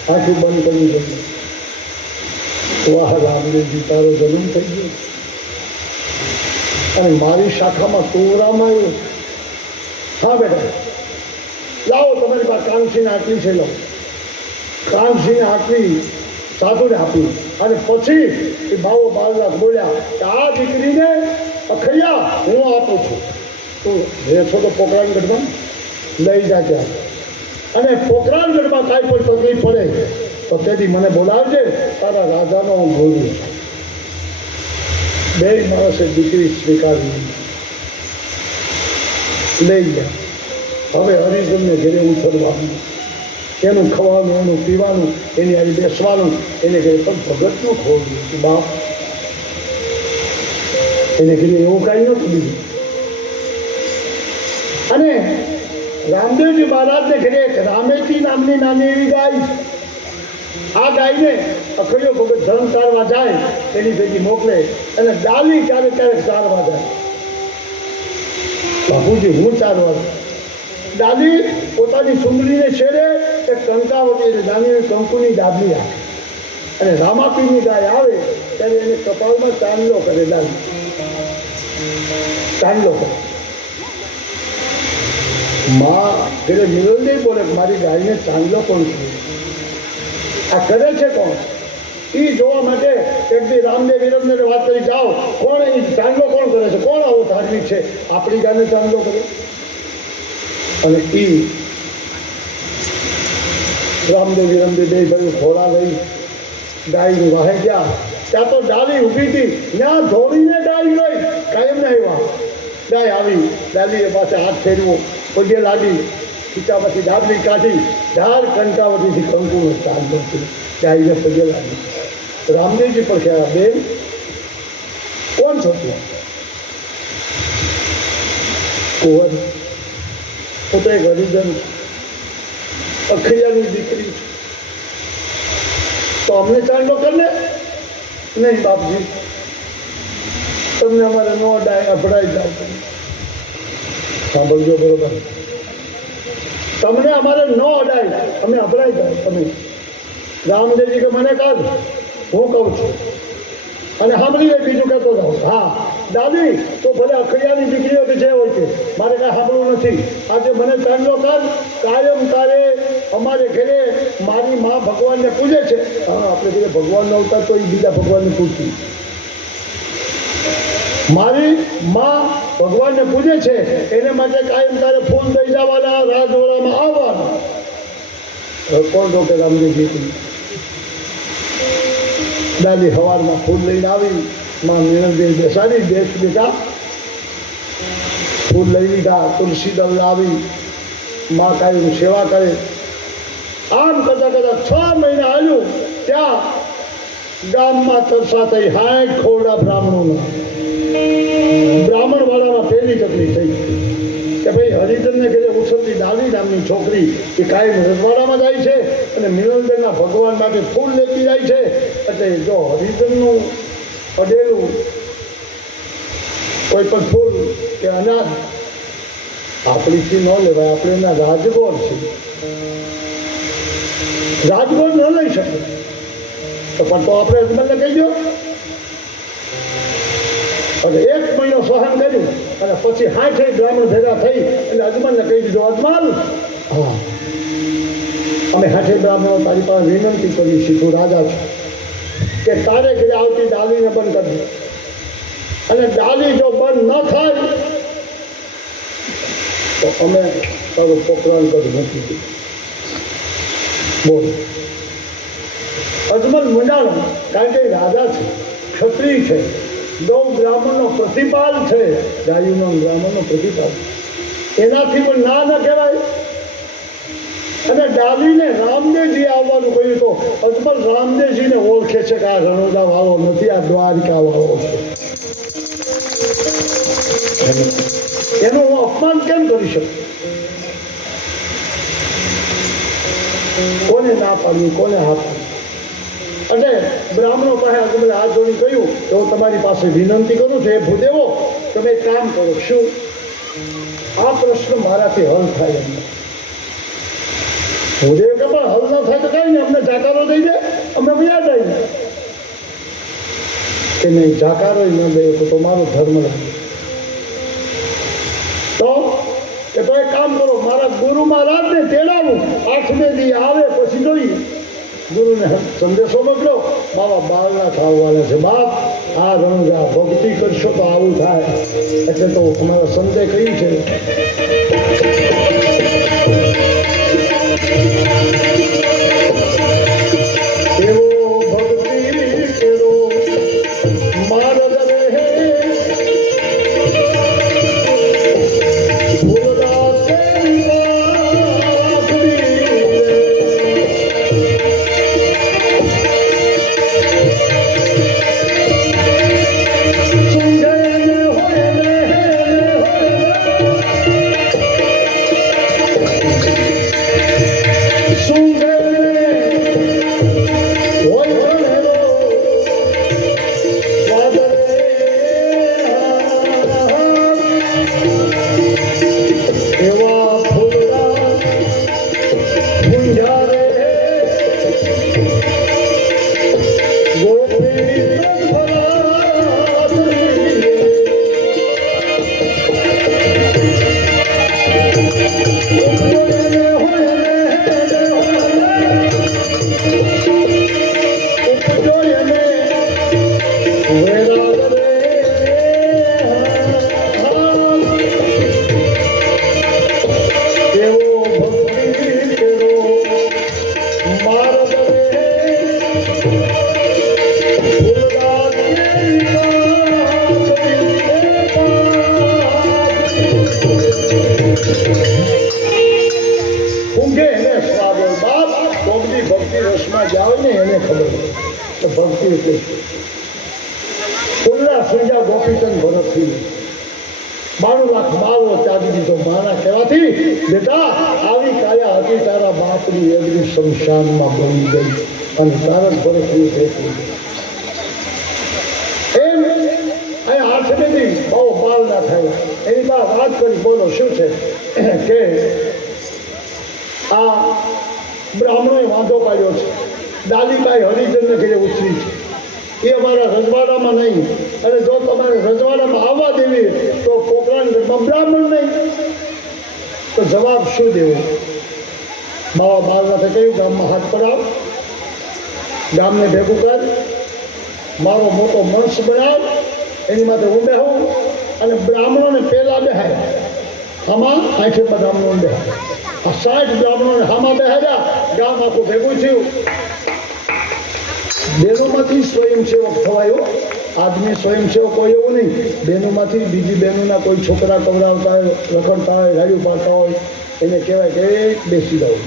આખું બંધ કરવું જોઈએ. વાહ રામદેવજી, તારો જન્મ થઈ ગયો અને મારી શાખામાં તું રામ આવ્યો. હા બેટા, લાવો તમારી પાસે કાનસીને આટલી છે, લો. કાનસીને આટલી સાધુને આપી અને પછી એ બાવો 12 લાખ બોલ્યા કે આ દીકરીને અખૈયા હું આપું છું, તું રહેશો તો પોકરાણગઢમાં લઈ જા ત્યાં, અને પોકરાણગઢમાં કાંઈ પણ તકલીફ પડે તો તેથી મને બોલાવજે, તારા રાજાનો હું ગુરુ છું. બે માણસે દીકરી સ્વીકારી લઈ ગયા. હવે હરિજનને ઘરે ઉછળવાનું, એનું ખવાનું, એનું પીવાનું, એની આજે બેસવાનું, એને ઘરે પણ ભગતનું ખોવું હતું. બાપ એને ઘરે એવું કાંઈ નહોતું બીજું. અને રામદેવજી મહારાજને ઘરે એક રામેતી નામની નાની એવી ગાય, આ ગાયને અખૈયો ભગત ધર્મ ચારવા જાય એની ભેગી મોકલે અને ડાલી ક્યારેક ક્યારેક ચારવા જાય. બાપુજી હું ચારવા જાય. દાદી પોતાની સુંદરીને છેડે એક કંકાવતી નાની કંકુની ડાબલી આપે અને રામાપીરની ગાય આવે ત્યારે એને કપાળમાં ચાંદલો કરે. દાદી ચાંદલો કરે. માં ઘરે મિલનદેવ બોલે મારી ગાયને ચાંદલો કોણ છે, આ કરે છે કોણ? એ જોવા માટે એક દી રામદેવ વિરમદેવ વાત કરી, જાઓ કોણ એ ચાંદલો કોણ કરે છે, કોણ આવો ધાર્મિક છે આપણી ગાયને ચાંદલો કરે? અને એ રામદેવ વિરમદેવ બે ભાઈ ઘોડા લઈ ગાયની વાહે ગયા. ત્યાં તો ડાલી ઊભી હતી, ત્યાં દોડીને ગાય લઈ કાયમ ને આવ્યા. ગાય આવી, ડાલીએ પાસે હાથ ફેરવો, પગે લાગી, ખીચામાંથી ડાબલી કાઢી, ધાર કંકાવતીથી કંકુનો ચાંદલો હતી, ગાયને પગે લાગી. રામદેવજી પણ કહેવા, બેન કોણ છો તું? કુંવર, હું તો એક હરિજન અખૈયાની દીકરી છું, તો અમને ચાંદલો કરને. નહીં બાપજી, તમને અમારે નો અભડાઈ જાય. સાંભળજો બરોબર, તમને અમારે નો અડાય, અમે અભડાઈ જાય. તમે રામદેવજી કે મને કાઢ, હું કહું છું અને સાંભળી લે, બીજું કહેતો જાઉં. હા દાદી, તો ભલે અખૈયાની દીકરીઓ કે જે હોય છે, મારે કાંઈ સાંભળવું નથી. આજે મને ચાંદલો કર, કાયમ તારે અમારે ઘરે મારી મા ભગવાનને પૂજે છે. હા, આપણે ઘરે ભગવાનનો અવતાર તો એ બીજા ભગવાનને પૂજતી. મારી મા ભગવાનને પૂજે છે, એને માટે કાયમ તારે ફૂલ દઈ જવાના, રાજવાડામાં આવવાના. કોણ ડોક્ટર રામદેવજી? દાદી સવારમાં ફૂલ લઈને આવી, માં નિરંજન બેસાડી, બેસ બેટા. ફૂલ લઈ લીધા, તુલસી દળ લાવી, માં કાયમ સેવા કરે. આમ કરતા કરતા 6 મહિના આવ્યું, ત્યાં ગામમાં ચર્ચા થઈ 60 ખોરડા બ્રાહ્મણોના. બ્રાહ્મણ વાળામાં પહેલી તકલીફ થઈ કે ભાઈ હરિજનને ઘરે ઉછળતી ડાલી નામની છોકરી એ કાયમ રજવાડામાં જાય છે અને મિલનબેનના ભગવાન માટે ફૂલ લેતી જાય છે. એટલે જો હરિજનનું અડેલું કોઈ પણ ફૂલ કે અનાજ આપણીથી ન લેવાય, આપણે એના રાજગોળ છે, રાજગોળ ન લઈ શકે તો પણ તો આપણે અજમલને કહી દો. અને 1 મહિનો સહન કર્યું અને પછી 60 બ્રાહ્મણ ભેગા થઈ અને અજમલને કહી દીધું, અજમલ, હા અમે 60 બ્રાહ્મણો તારી પાસે વિનંતી કરી છે, તું રાજા છે, કે તારે ઘરે આવતી ડાલીને બંધ કરી દે, અને ડાલી જો બંધ ન થાય તો અમે તારું પોકરાણ કરી મૂકી દઈએ. બોલ. અજમલ મંડાણો, કારણ કે રાજા છે, ક્ષત્રિય છે, 9 બ્રાહ્મણનો પ્રતિપાલ છે, ગાયુનો બ્રાહ્મણનો પ્રતિપાલ, એનાથી પણ ના ન કહેવાય. અને ડાલીને રામદેવજી આવવાનું કહ્યું તો અજમલ રામદેવજીને ઓળખે છે કે આ રણોદા વાળો નથી, આ દ્વારિકા વાળો છે. એનું હું અપમાન કેમ કરી શકું? કોને ના પાડવી, કોને હા પાડવી? અને બ્રાહ્મણો પાસે અજમલે હાથ જોડી કહ્યું કે હું તમારી પાસે વિનંતી કરું છું, એ ભૂદેવો તમે એક કામ કરો. શું? આ પ્રશ્ન મારાથી હલ થાય એમ. ભૂદેવ કે પણ હલ ન થાય તો કાંઈ નહીં, અમને જાકારો દઈ દે, અમે વ્યા જઈએ. કે નહીં જાકારો ન દે તો મારો ધર્મ લાગે. તો કે તો એક કામ કરો, મારા ગુરુ મહારાજને તેડાવું, 8મે દી આવે પછી જોઈએ. ગુરુને સંદેશો મોકલો, બાબા બાળના થવાના છે. બાપ આ રણજા ભક્તિ કરશો તો આવું થાય. એટલે તો અમારા સંતે કહ્યું છે એવો ભક્તિ કેરો માર્ગ રહે શમશાનમાં બની ગઈ અને તારક ભરતની ભેટી એમ અહીંયા 8મે દી બહુ બાલ ના થાય. એની બા વાત કરી, બોલો શું છે કે આ બ્રાહ્મણોએ વાંધો પાડ્યો છે, ડાલીબાઈ હરિજનને ઘરે ઉછરી છે, એ અમારા રજવાડામાં નહીં, અને જો તમારે રજવાડામાં આવવા દેવી તો પોકરાના ઘરમાં બ્રાહ્મણ નહીં. તો જવાબ શું દેવો? બાવા બાળનાથે કહ્યું, ગામમાં હાથ પડાવ, ગામને ભેગું કર, મારો મોટો મંચ બનાવ, એની માટે હું બેહું અને બ્રાહ્મણોને પહેલા બેહાય. આમાં 8 બ્રાહ્મણોને બેહાય. આ 60 બ્રાહ્મણોને આમાં બેહાડ્યા. ગામ આખું ભેગું થયું. બહેનોમાંથી સ્વયંસેવક થવાયો. આદમી સ્વયંસેવક હોય એવું નહીં, બહેનોમાંથી બીજી બહેનોના કોઈ છોકરા કવડાવતા હોય, રખડતા હોય, ગાડી પાડતા હોય, એને કહેવાય કે બેસી દઉં.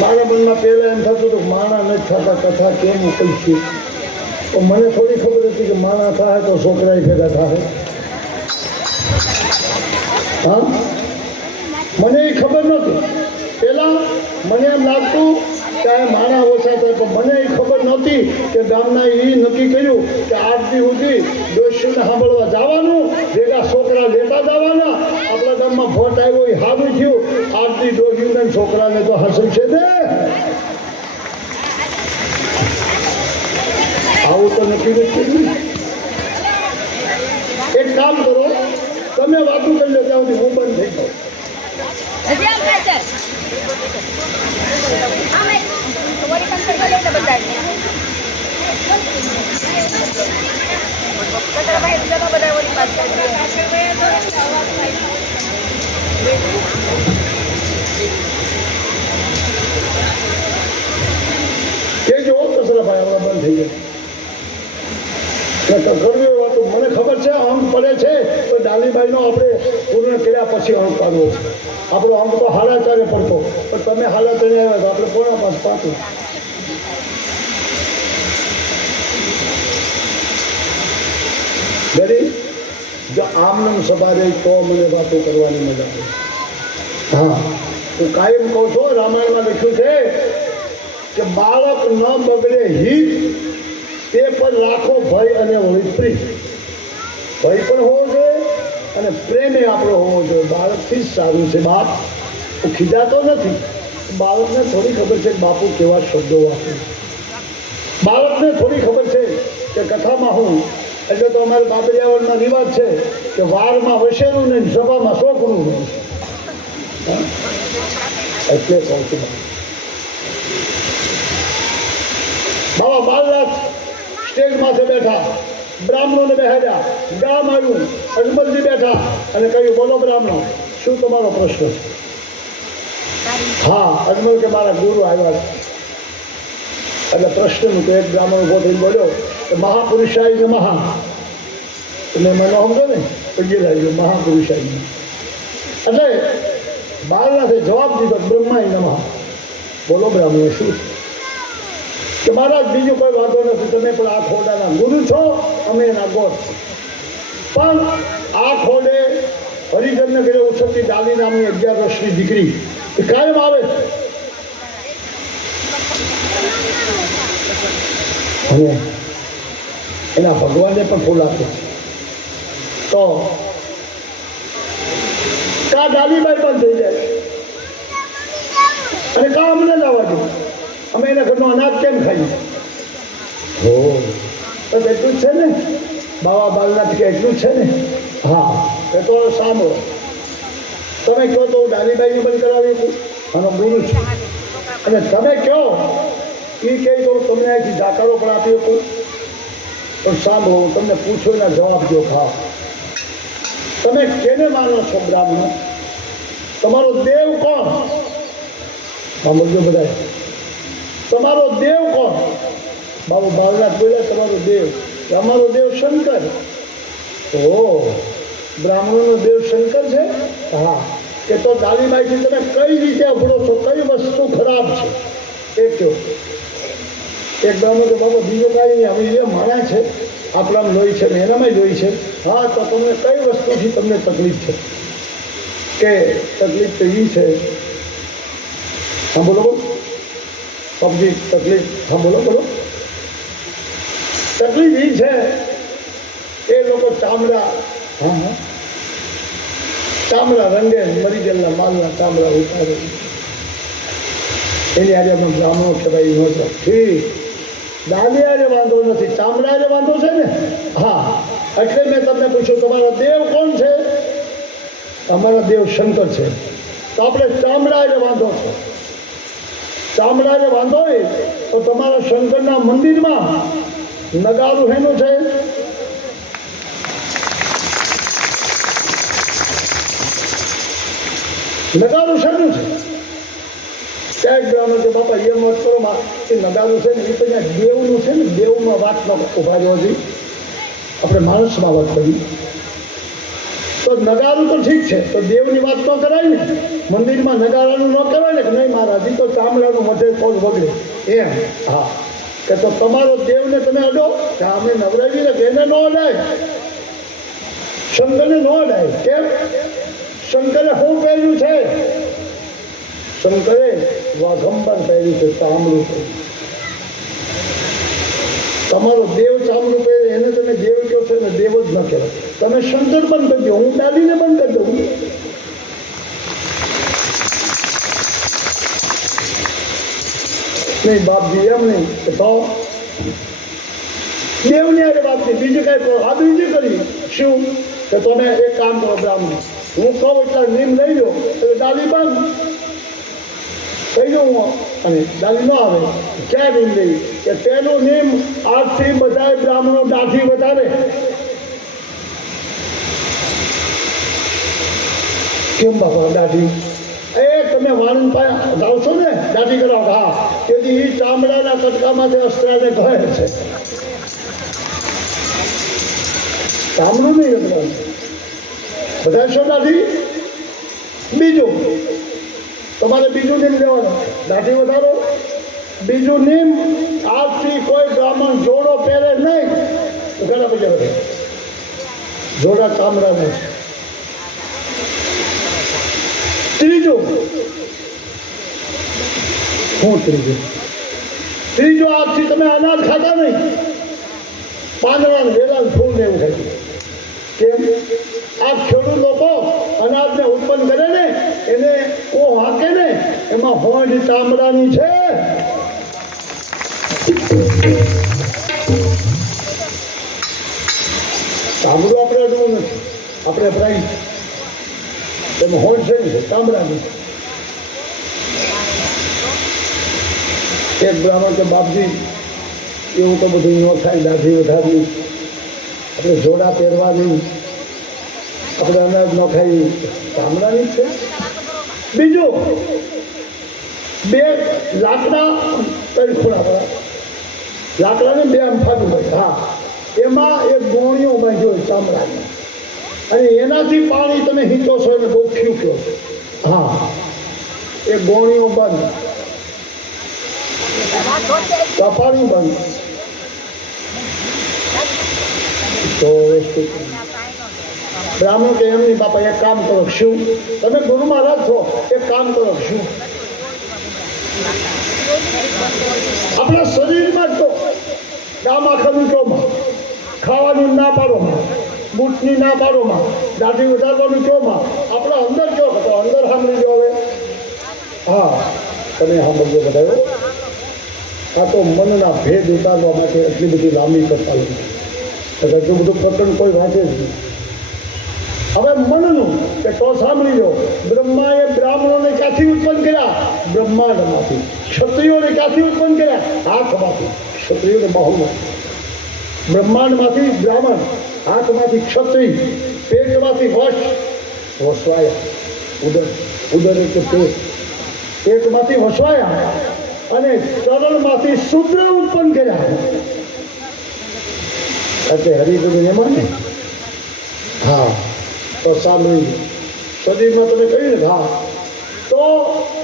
મારા મનમાં પહેલાં એમ થતું હતું માણા નથી થતા, કથા કેમ કહીશું. તો મને થોડી ખબર હતી કે માણા થાય તો છોકરાએ ભેગા થાય. હા, મને એ ખબર નહોતી. પહેલાં મને એમ લાગતું કે આ માણા ઓછા થાય, પણ મને એ ખબર નહોતી કે ગામના એ નક્કી કર્યું કે 8 દી સુધી ડોશીને સાંભળવા જવાનું, ભેગા છોકરા લેતા જવાના. આપણા ગામમાં ભોટ આવ્યો એ સારું થયું. 8 દી ડોશીને છોકરાને તો હાસલ છે ને. આવું તો નક્કી નથી કર્યું. એક કામ કરો, તમે વાતું કરી લો, ત્યાં સુધી હું બંધ થઈ જાઉં. કે જો કસરાભાઈ આપણા બંધ થઈ જાય કરવી વાતો મને ખબર છે. અંક પડે છે તો ડાલીબાઈનો આપણે પૂર્ણ કર્યા પછી અંક પાડવો છે. આપણો અંક તો 4.5 પડતો, પણ તમે 4.5 આવ્યા તો આપણે 4.5 પાછું. ગરીબ જો આમનમ સભા રહી તો મને વાતો કરવાની મજા આવે. હા, તો કાયમ કહું છો, રામાયણમાં લખ્યું છે કે બાળક ન બગડે હિત તે પર રાખો ભય અને વૈત્રી. ભય પણ હોવો જોઈએ અને પ્રેમે આપણો હોવો જોઈએ. બાળકથી જ સારું છે. બાપ ખીજાતો નથી. બાળકને થોડી ખબર છે કે બાપુ કેવા શબ્દો વાપરે. બાળકને થોડી ખબર છે કે કથામાં હું એટલે તો અમારે બાબરિયાવળમાં રિવાજ છે કે વારમાં વસેલું ને સભામાં છોકરું નહીં. એટલે કહું છું બાબા 12 લાખ સ્ટેજ માથે બેઠા, બ્રાહ્મણોને બેહાડ્યા, ગામ આવ્યું, અજમલજી બેઠા અને કહ્યું બોલો બ્રાહ્મણો શું તમારો પ્રશ્ન છે? હા, અજમલ કે મારા ગુરુ આવ્યા છે. એટલે પ્રશ્નનું તો એક બ્રાહ્મણ ઉભો થઈને બોલ્યો કે મહાપુરુષાય નમઃ. તમે મને સમજો ને પગે લાગ્યો મહાપુરુષાય. એટલે 12 લાખે જવાબ દીધો બ્રહ્માય નમઃ. બોલો બ્રાહ્મણો શું કે મહારાજ બીજું કોઈ વાંધો નથી, તમે પણ આ ખોડાના ગુરુ છો, અમે એના ગોળ. પણ આ ખોડે હરિજનને ઘરે ઉછળતી ડાલી નામની 11 વર્ષની દીકરી એ કાયમ આવે અને એના ભગવાનને પણ ફૂલ આપે તો કા ડાલીબાઈ પણ થઈ જાય અને કા અમને લાવવા દે, અમે એના ઘરનું અનાજ કેમ ખાઈએ? હો તો એટલું જ છે ને બાબા બાલનાથ કે એટલું જ છે ને. હા એ તો સાંભળો, તમે કહો તો હું ડાલીબાઈને પણ કરાવી શકું, આનો ગુરુ છું. અને તમે કહો એ કહી તો તમને અહીંથી જાકારો પણ આપી શકું. પણ સાંભળો, હું તમને પૂછો એના જવાબ દો. હા, તમે કેને માનો છો બ્રાહ્મણ? તમારો દેવ કોણ? સાંભળજો બધા, તમારો દેવ કોણ? બાબુ બાલનાથ બોલ્યા તમારો દેવ. અમારો દેવ શંકર. ઓહ, બ્રાહ્મણોનો દેવ શંકર છે? હા. કે તો ડાલીબાઈથી તમે કઈ રીતે અભળો છો? કઈ વસ્તુ ખરાબ છે એ કહો. એક બ્રાહ્મણ કે બાબા બીજો કાંઈ નહીં, અમે જે માણ્યા છે આપણામાં લોહી છે ને એનામાં લોહી છે. હા, તો તમને કઈ વસ્તુથી તમને તકલીફ છે? કે તકલીફ તો એ છે. હા બોલો બોલો પબજી તકલીફ. હા બોલો બોલો. તકલીફ એ છે એ લોકો ચામડા, હા હા ચામડા રંગે મરી ગયેલા માલના ચામડા ઉતારે એની આજે અમે બ્રાહ્મણો કહેવાય નહોતો. ઠીક, દાદી આજે વાંધો નથી, ચામડા આજે વાંધો છે ને. હા, એટલે મેં તમને પૂછ્યું તમારો દેવ કોણ છે? અમારા દેવ શંકર છે. તો આપણે ચામડા આજે વાંધો છે. ચામડા આજે વાંધો હોય તો તમારા શંકરના મંદિરમાં નગારું હેનું છે? નગારું શેનું છે? ક્યાંક બ્રાહ્મણ કે બાપા એમ વાત કરો એ નગારું છે ને એ તો ત્યાં દેવનું છે ને, દેવમાં વાત ન ઉભા રહ્યો છે, આપણે માણસમાં વાત કરી. તો નગારું તો ઠીક છે, તો દેવની વાત ન કરાય ને. મંદિરમાં નગારાનું ન કહેવાય ને કે નહીં મહારાજ તો ચામડાનું મધે પગ બગડે એમ. હા, કે તો તમારો દેવને તમે અડો કે અમે નવરાવી ને એને ન અડાય, શંકરને ન અડાય. કેમ? શંકરે શું પહેર્યું છે? શંકરે વાઘંબર પહેર્યું છે, ચામડું પહેર્યું. તમારો દેવ ચામડું પહેરે એને તમે દેવ કહો છો ને દેવ જ ન કહેવાય. તમે શંકર બંધ કરી દો, હું ડાલીને બંધ કરી દઉં. નહીં બાપજી એમ નહીં તો દેવની આજે વાત નહીં, બીજું કાંઈ આ બીજું કરી શું કે તમે એક કામ કરો બ્રાહ્મણ, હું કહું એટલે નીમ લઈ લો એટલે ડાલી બંધ કહી દઉં હું અને ડાલી ન આવે. ક્યાં નીમ લઈ? કે પેલું નીમ આજથી બધા બ્રાહ્મણો દાઢી વધારે. કેમ બાપા દાઢી? એ તમે વાણંદ પાયા જાઓ છો ને દાઢી કરાવો. હા, તેથી એ ચામડાના કટકામાંથી અસ્ત્રાને કહે છે. ચામડું નહીં અસ્ત્રાને બધા છો દાઢી. બીજું તમારે બીજું નીમ લેવાનું, દાઢી વધારો. બીજું નીમ આજથી કોઈ બ્રાહ્મણ જોડો પહેરે નહીં. ઘણા પૈસા વધે જોડા ચામડાના. ત્રીજું શું? ત્રીજું આજથી તમે અનાજ ખાતા નહીં, પાંદડા વેલા ફૂલ ને એવું ખાય. કેમ? આ ખેડૂત લોકો અનાજને ઉત્પન્ન કરે ને એને ઓ હાકે ને એમાં હોંડ ચામડાની છે. આપણે પ્રાઇસ એમાં હોલસેલ છે તાંબડાની. એક બ્રાહ્મણ કે બાપજી એવું તો બધું ન થાય, દાઢી વધારવી, આપણે જોડા પહેરવાની, આપણે અનાજ ન ખાઈ, તાંબડાની જ છે. બીજું બે લાકડા ત્રણ ખૂણા પર લાકડાને બે આમ ફાટું હોય, હા એમાં એક ગોળીઓ બાંધ્યો હોય ચામડાની, અને એનાથી પાણી તમે હીચો છો એને બહુ ફ્યુ કહો. હા એ ગોળીઓ બંધ તો પાણી બંધ. તો બ્રાહ્મણ કે એમની બાપા એક કામ કરો, શું તમે ગુરુ મહારાજ છો, એક કામ કરો, શું આપણા શરીરમાં તો કામ આખાનું ચોમાં, ખાવાનું ના પાડોમાં, બૂટની ના પાડોમાં, દાઢી વધારવાનું ચોમાં, આપણા અંદર જો તો અંદર સાંભળી જો હવે. હા તમે સાંભળજો બધાયો. આ તો મનના ભેદ ઉતારવા માટે એટલી બધી લાંબી કરતા નથી, એટલું બધું પ્રકરણ કોઈ વાંચે જ નહીં. હવે મનનું કે તો સાંભળી લો, બ્રહ્માએ બ્રાહ્મણોને ક્યાંથી ઉત્પન્ન કર્યા? બ્રહ્માંડમાંથી. ક્ષત્રિયોને ક્યાંથી ઉત્પન્ન કર્યા? હાથમાંથી. ક્ષત્રિયોને બાહુમાં. બ્રહ્માંડમાંથી બ્રાહ્મણ, હાથમાંથી ક્ષત્રિય, પેટમાંથી વશ, વસવાયા, ઉદર, ઉદર એટલે પેટ, પેટમાંથી વસવાયા, અને ચરણમાંથી શુદ્ર ઉત્પન્ન કર્યા. એટલે હરિભજન એમાં ને. હા તો સાંભળી શરીરમાં તમે કહ્યું ને. હા તો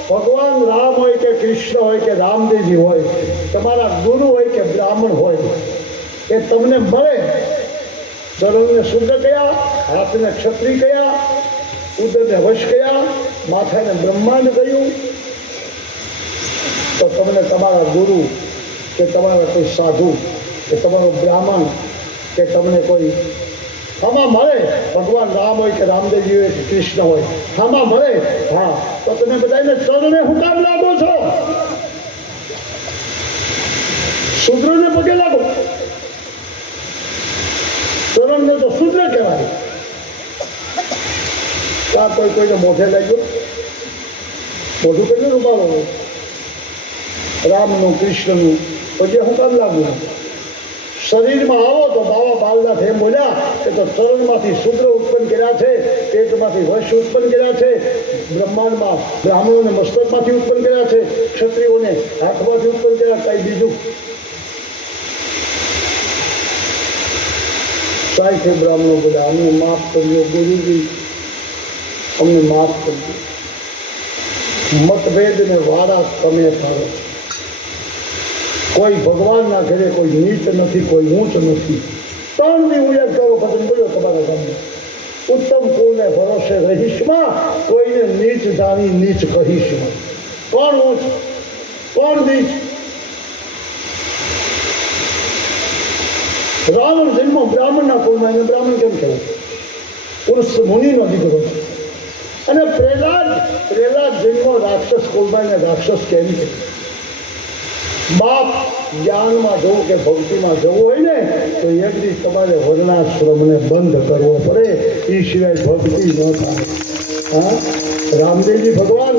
ભગવાન રામ હોય કે કૃષ્ણ હોય કે રામદેવજી હોય, તમારા ગુરુ હોય કે બ્રાહ્મણ હોય, એ તમને મળે. ચરણને શુદ્ધ કયા, હાથને ક્ષત્રિય કયા, ઉદરને વશ કયા, માથાને બ્રહ્માંડ કહ્યું, તો તમને તમારા ગુરુ કે તમારા કોઈ સાધુ કે તમારો બ્રાહ્મણ કે તમને કોઈ આમાં મળે, ભગવાન રામ હોય કે રામદેવજી હોય કે કૃષ્ણ હોય, આમાં મળે. હા તો તમે બધાને ચરણે હું કામ લાગો છો? શુદ્રને પગે લાગો. ચરણને તો શુદ્ર કહેવાય. આ કોઈને મોઢે લાગ્યો, મોઢું કેટલું રૂપાળો, રામનું કૃષ્ણનું પગે હું કામ લાગુ? શરીરમાં આવો તો બાવા બાલનાથ એમ બોલ્યા કે તો ચરણમાંથી શુદ્ર ઉત્પન્ન કર્યા છે, પેટમાંથી વશ ઉત્પન્ન કર્યા છે, બ્રહ્માંડમાં બ્રાહ્મણોને મસ્તકમાંથી ઉત્પન્ન કર્યા છે, ક્ષત્રિયોને હાથમાંથી ઉત્પન્ન કર્યા. કઈ બીજું? સાહિત્ય બ્રાહ્મણો બોલ્યા અમને માફ કરજો ગુરુજી, અમને માફ કરજો. મતભેદને વાળા તમે પાડો. કોઈ ભગવાનના ઘરે કોઈ નીચ નથી, કોઈ ઊંચ નથી. ત્રણ દી હું યાદ કરો ભજન બોલ્યો તમારા ગામમાં. ઉત્તમ કુળને ભરોસે રહીશમાં, કોઈને નીચ જાણી નીચ કહીશમાં. કોણ ઊંચ, કોણ નીચ? રાવણ જન્મ બ્રાહ્મણના કુળમાં, એને બ્રાહ્મણ કેમ કહેવાય? પુરુષ મુનિનો દીકરો. અને પ્રહલાદ જન્મ રાક્ષસ કુળમાં, એને રાક્ષસ કેમ કહેવાય? બાપ જ્ઞાનમાં જવું કે ભક્તિમાં જવું હોય ને તો એક દિવસ તમારે વર્ણાશ્રમને બંધ કરવો પડે, એ સિવાય ભક્તિ ન થાય. હા રામદેવજી ભગવાન,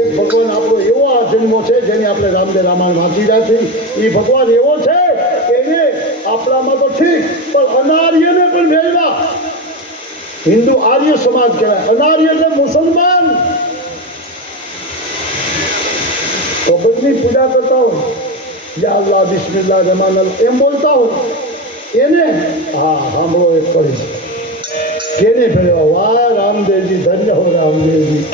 એક ભગવાન આપણો એવો આ જન્મો છે જેને આપણે રામદેવ રામાયણ વાંચી રહ્યા છીએ. એ ભગવાન એવો છે એને આપણામાં તો ઠીક, પણ અનાર્યને પણ ભેળવા. હિન્દુ આર્ય સમાજ કહેવાય, અનાર્ય એટલે મુસલમાન. ભગવતની પૂજા કરતા હોય, યા અલ્લાહ બિસ્મિલ્લાહ રહેમાન એમ બોલતા હોય, એને હા સાંભળો એક પડી કેને ફેરવા. વાહ રામદેવજી, ધન્ય હો રામદેવજી.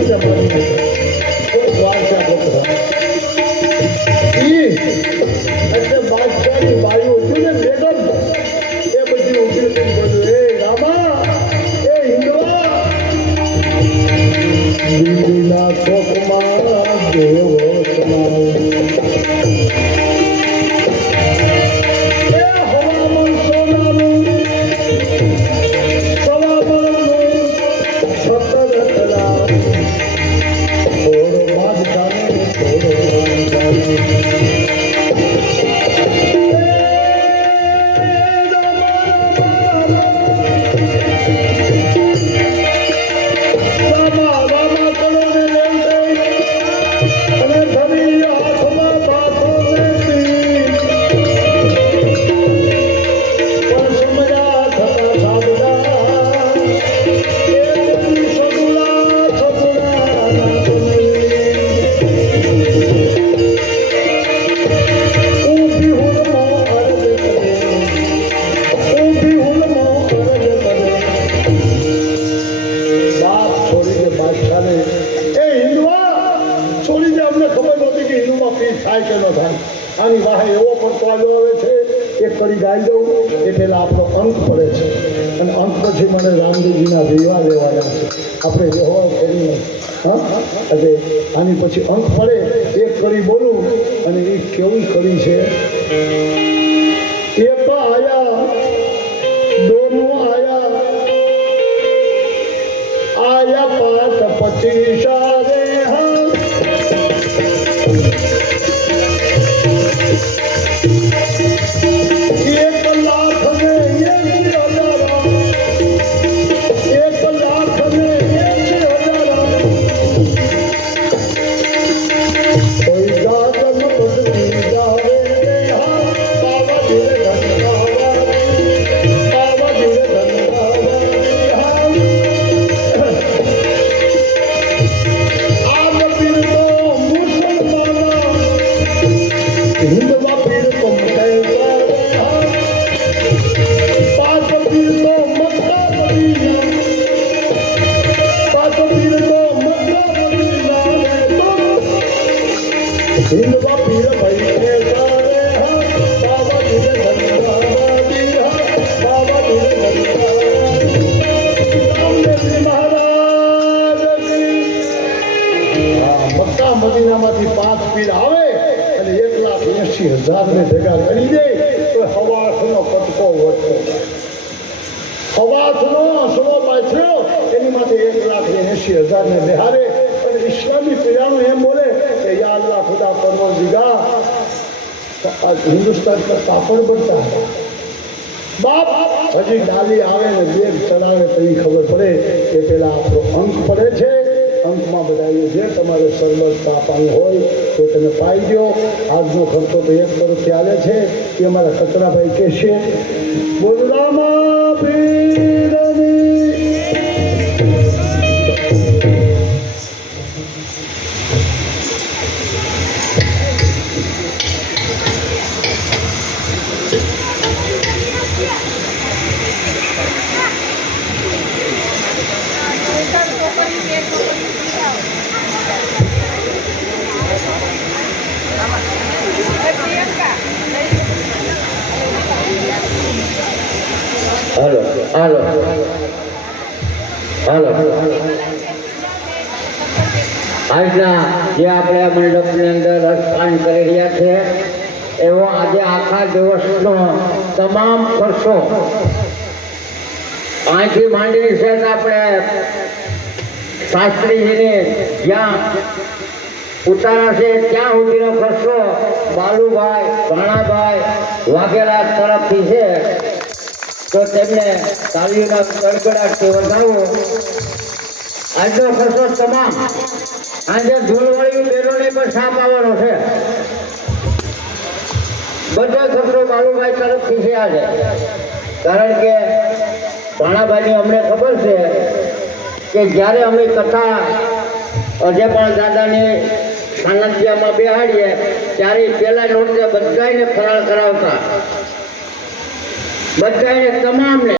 રીતે મારી ખૂબ વારસા પત્ર એટલે બાદશાહની બાઈઓ હતી ને મેડમ એ બધી ઉભી થઈને બોલ્યું, એ રામા, એ હિંદવા, દિલ્હીના ચોકમાં દેવો સમાય, એ હવામાન સોનાનું સવામાનનું સતર કલા, થોડો બાદશાહને થોડો બાદશાહને થાય કે ન થાય. આની વાહે એવો પડતો આવ્યો આવે છે, એક કરી ગાઈ દઉં એ પહેલાં આપણો અંક પડે છે અને અંક પછી મને રામદેવજીના વિવાહ લેવાના છે, આપણે વ્યવહાર કરીને એટલે આની પછી અંક પડે એક કરી બોલું અને એ કેવી કરી છે, એક આયા દોનું આયા 5-25 રે હા, હિંદવા પીર ભાઈ કે સારે હા, બાબા જીને ધન્યવાદી હા, બાબા જીને ધન્યવાદી, રામદેવજી મહારાજની. મક્કા મદીનામાંથી 5 પીર આવે અને 1,80,000 ને ભેગા કરી દે તો હવાસનો કટકો વધતો, હવાસનો સવો પાછળ એની માટે 1,80,000 ને બિહારે અને ઇસ્લામી પીરાણું એમ બોલે કે યા અલ્લાહ ખુદા પરવરદિગાર હિન્દુસ્તાન का पापड़ बनता है बाप, હજી ડાલી આવે ને બેગ ચડાવે તો એ ખબર પડે કે પેલા આપણો અંક પડે છે. અંકમાં બધાએ જે તમારે સરબત પાવાનું હોય તો તમે પાઈ દો. આજનો ખર્ચો તો 1 તરફથી આવે છે એ અમારા કચરાભાઈ કહેશે. બોલરામા પીરની હાલો હાલો હાલો આજના જે આપણે આ મંડપની અંદર રસપાન કરી રહ્યા છે એવો આજે આખા દિવસનો તમામ ખર્ચો અહીંથી માંડીને છે આપણે શાસ્ત્રીજીને જ્યાં ઉતારા છે ત્યાં સુધીનો ખર્ચો બાલુભાઈ ભાણાભાઈ વાઘેલા તરફથી છે, તો તેમને તાલીઓના ગડગડાટથી વધાવો. આજનો ખર્ચો તમામ આજે ધૂળવાળી બેરોને પણ સાપ આવવાનો છે, બધો ખર્ચો બાલુભાઈ તરફથી છે આજે. કારણ કે ભાણાભાઈની અમને ખબર છે કે જ્યારે અમે કથા અજયપાલ દાદાની સાનિધ્યમાં બેહાડીએ ત્યારે પહેલા નોટે બધાને ફરાળ કરાવતા, બધાને તમામને